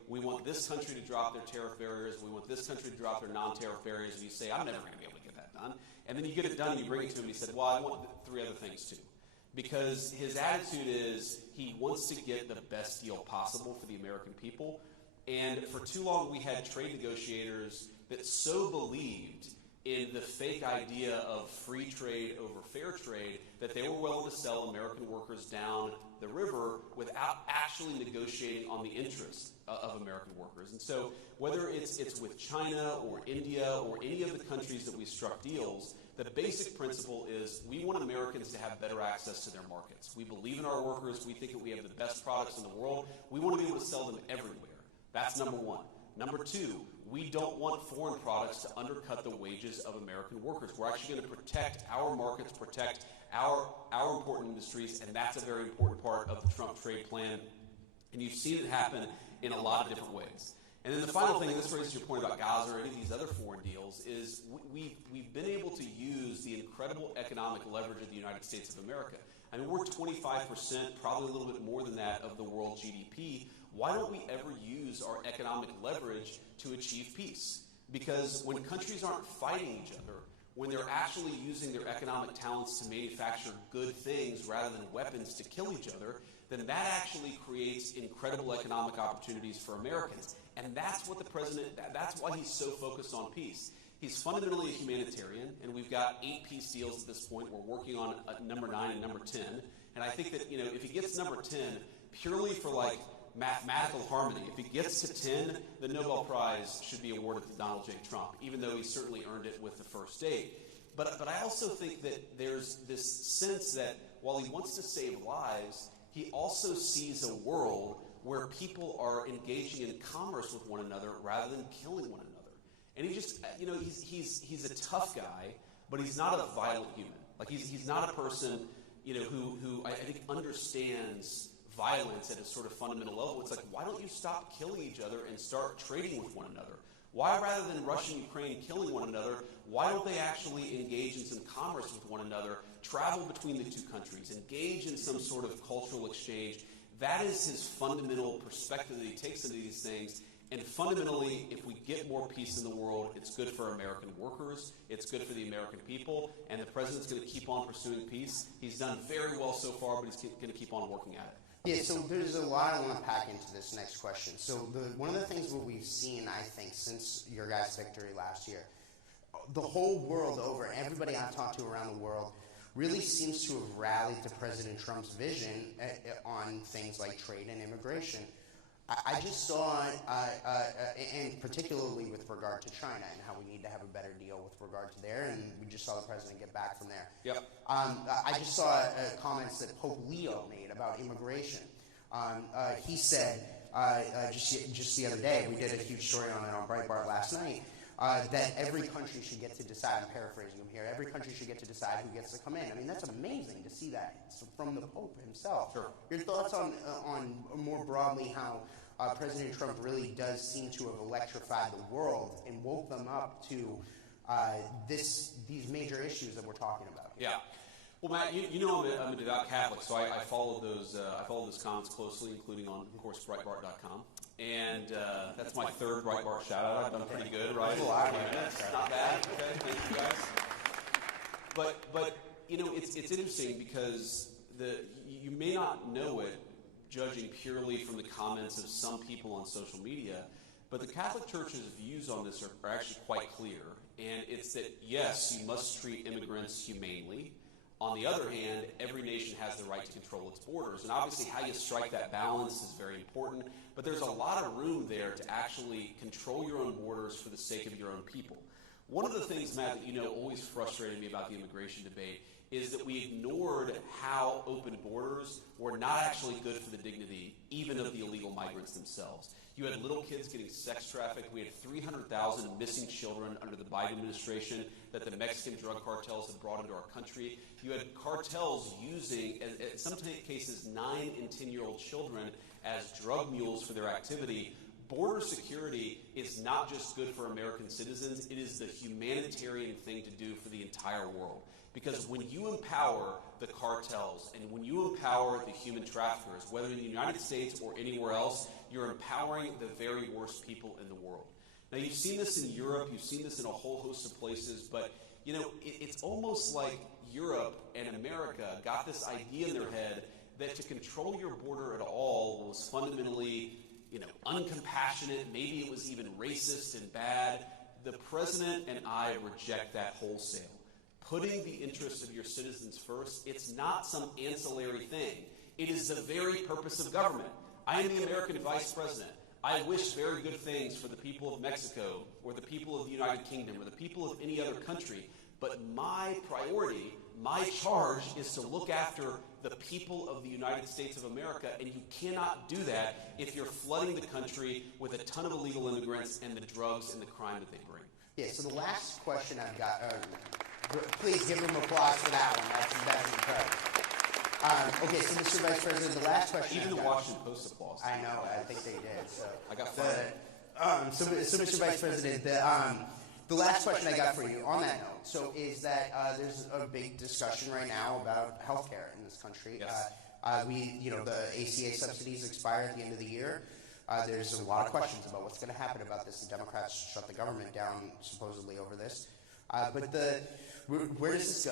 we want this country to drop their tariff barriers, we want this country to drop their non-tariff barriers, and you say, I'm never going to be able to get that done. And then you get it done and you bring it to him and he said, well, I want 3 other things too. Because his attitude is he wants to get the best deal possible for the American people. And for too long we had trade negotiators that so believed in the fake idea of free trade over fair trade that they were willing to sell American workers down the river without actually negotiating on the interests of American workers. And so whether it's with China or India or any of the countries that we struck deals, the basic principle is we want Americans to have better access to their markets. We believe in our workers. We think that we have the best products in the world. We want to be able to sell them everywhere. That's number one. Number two, we don't want foreign products to undercut the wages of American workers. We're actually going to protect our markets, protect our important industries, and that's a very important part of the Trump trade plan. And you've seen it happen in a lot of different ways. And then the final thing, and this raises your point about Gaza or any of these other foreign deals, is we've been able to use the incredible economic leverage of the United States of America. I mean, we're 25%, probably a little bit more than that, of the world GDP. Why don't we ever use our economic leverage to achieve peace? Because when countries aren't fighting each other, when they're actually using their economic talents to manufacture good things rather than weapons to kill each other, then that actually creates incredible economic opportunities for Americans. And that's what the president, that's why he's so focused on peace. He's fundamentally a humanitarian, and we've got 8 peace deals at this point. We're working on number 9 and number 10. And I think that, if he gets number 10, purely for mathematical harmony, if he gets to 10, the Nobel Prize should be awarded to Donald J. Trump, even though he certainly earned it with the first 8. But I also think that there's this sense that while he wants to save lives, he also sees a world where people are engaging in commerce with one another rather than killing one another. And he just, he's a tough guy, but he's not a violent human. Like he's not a person, who I think understands violence at a sort of fundamental level. It's like, why don't you stop killing each other and start trading with one another? Why, rather than Russia and Ukraine killing one another, why don't they actually engage in some commerce with one another, travel between the 2 countries, engage in some sort of cultural exchange? That is his fundamental perspective that he takes into these things. And fundamentally, if we get more peace in the world, it's good for American workers, it's good for the American people, and the president's going to keep on pursuing peace. He's done very well so far, but he's going to keep on working at it. Yeah, so there's a lot I want to pack into this next question. So one of the things that we've seen, I think, since your guys' victory last year, the whole world over, everybody I've talked to around the world, really seems to have rallied to President Trump's vision on things like trade and immigration. I just saw, and particularly with regard to China and how we need to have a better deal with regard to there, and we just saw the president get back from there. Yep. I just saw comments that Pope Leo made about immigration. He said, just the other day, we did a huge story on it on Breitbart last night, that every country should get to decide, I'm paraphrasing him here, every country should get to decide who gets to come in. I mean, that's amazing to see that from the Pope himself. Sure. Your thoughts on more broadly how President Trump really does seem to have electrified the world and woke them up to these major issues that we're talking about. Yeah. Well, Matt, I'm a devout Catholic, so I followed those comments closely, including on, of course, Breitbart.com. And that's my 3rd Breitbart shout-out. I've done pretty good, right? Not bad. Okay, thank you guys. But it's interesting because you may not know it, judging purely from the comments of some people on social media, but the Catholic Church's views on this are actually quite clear. And it's that, yes, you must treat immigrants humanely. On the other hand, every nation has the right to control its borders. And obviously how you strike that balance is very important. But there's a lot of room there to actually control your own borders for the sake of your own people. One of the things, Matt, that always frustrated me about the immigration debate is that we ignored how open borders were not actually good for the dignity, even of the illegal migrants themselves. You had little kids getting sex trafficked. We had 300,000 missing children under the Biden administration that the Mexican drug cartels had brought into our country. You had cartels using, in some cases, 9 and 10-year-old children as drug mules for their activity. Border security is not just good for American citizens. It is the humanitarian thing to do for the entire world. Because when you empower the cartels and when you empower the human traffickers, whether in the United States or anywhere else, you're empowering the very worst people in the world. Now, you've seen this in Europe, you've seen this in a whole host of places, but, it's almost like Europe and America got this idea in their head that to control your border at all was fundamentally, uncompassionate, maybe it was even racist and bad. The president and I reject that wholesale. Putting the interests of your citizens first, it's not some ancillary thing. It is the very purpose of government. I am the American vice president. I wish very good things for the people of Mexico or the people of the United Kingdom or the people of any other country. But my priority, my charge is to look after the people of the United States of America, and you cannot do that if you're flooding the country with a ton of illegal immigrants and the drugs and the crime that they bring. Yeah, so the last question I've got, please give them applause for that one. That's incredible. Okay, so Mr. Vice President, the last question Even the Washington Post applause. I know, I think they did. So I got fired. So Mr. Vice President, the last question I got for you on that note, so is that there's a big discussion right now about health care in this country. Yes. The ACA subsidies expire at the end of the year. There's a lot of questions about what's going to happen about this. The Democrats shut the government down supposedly over this. But where does this go?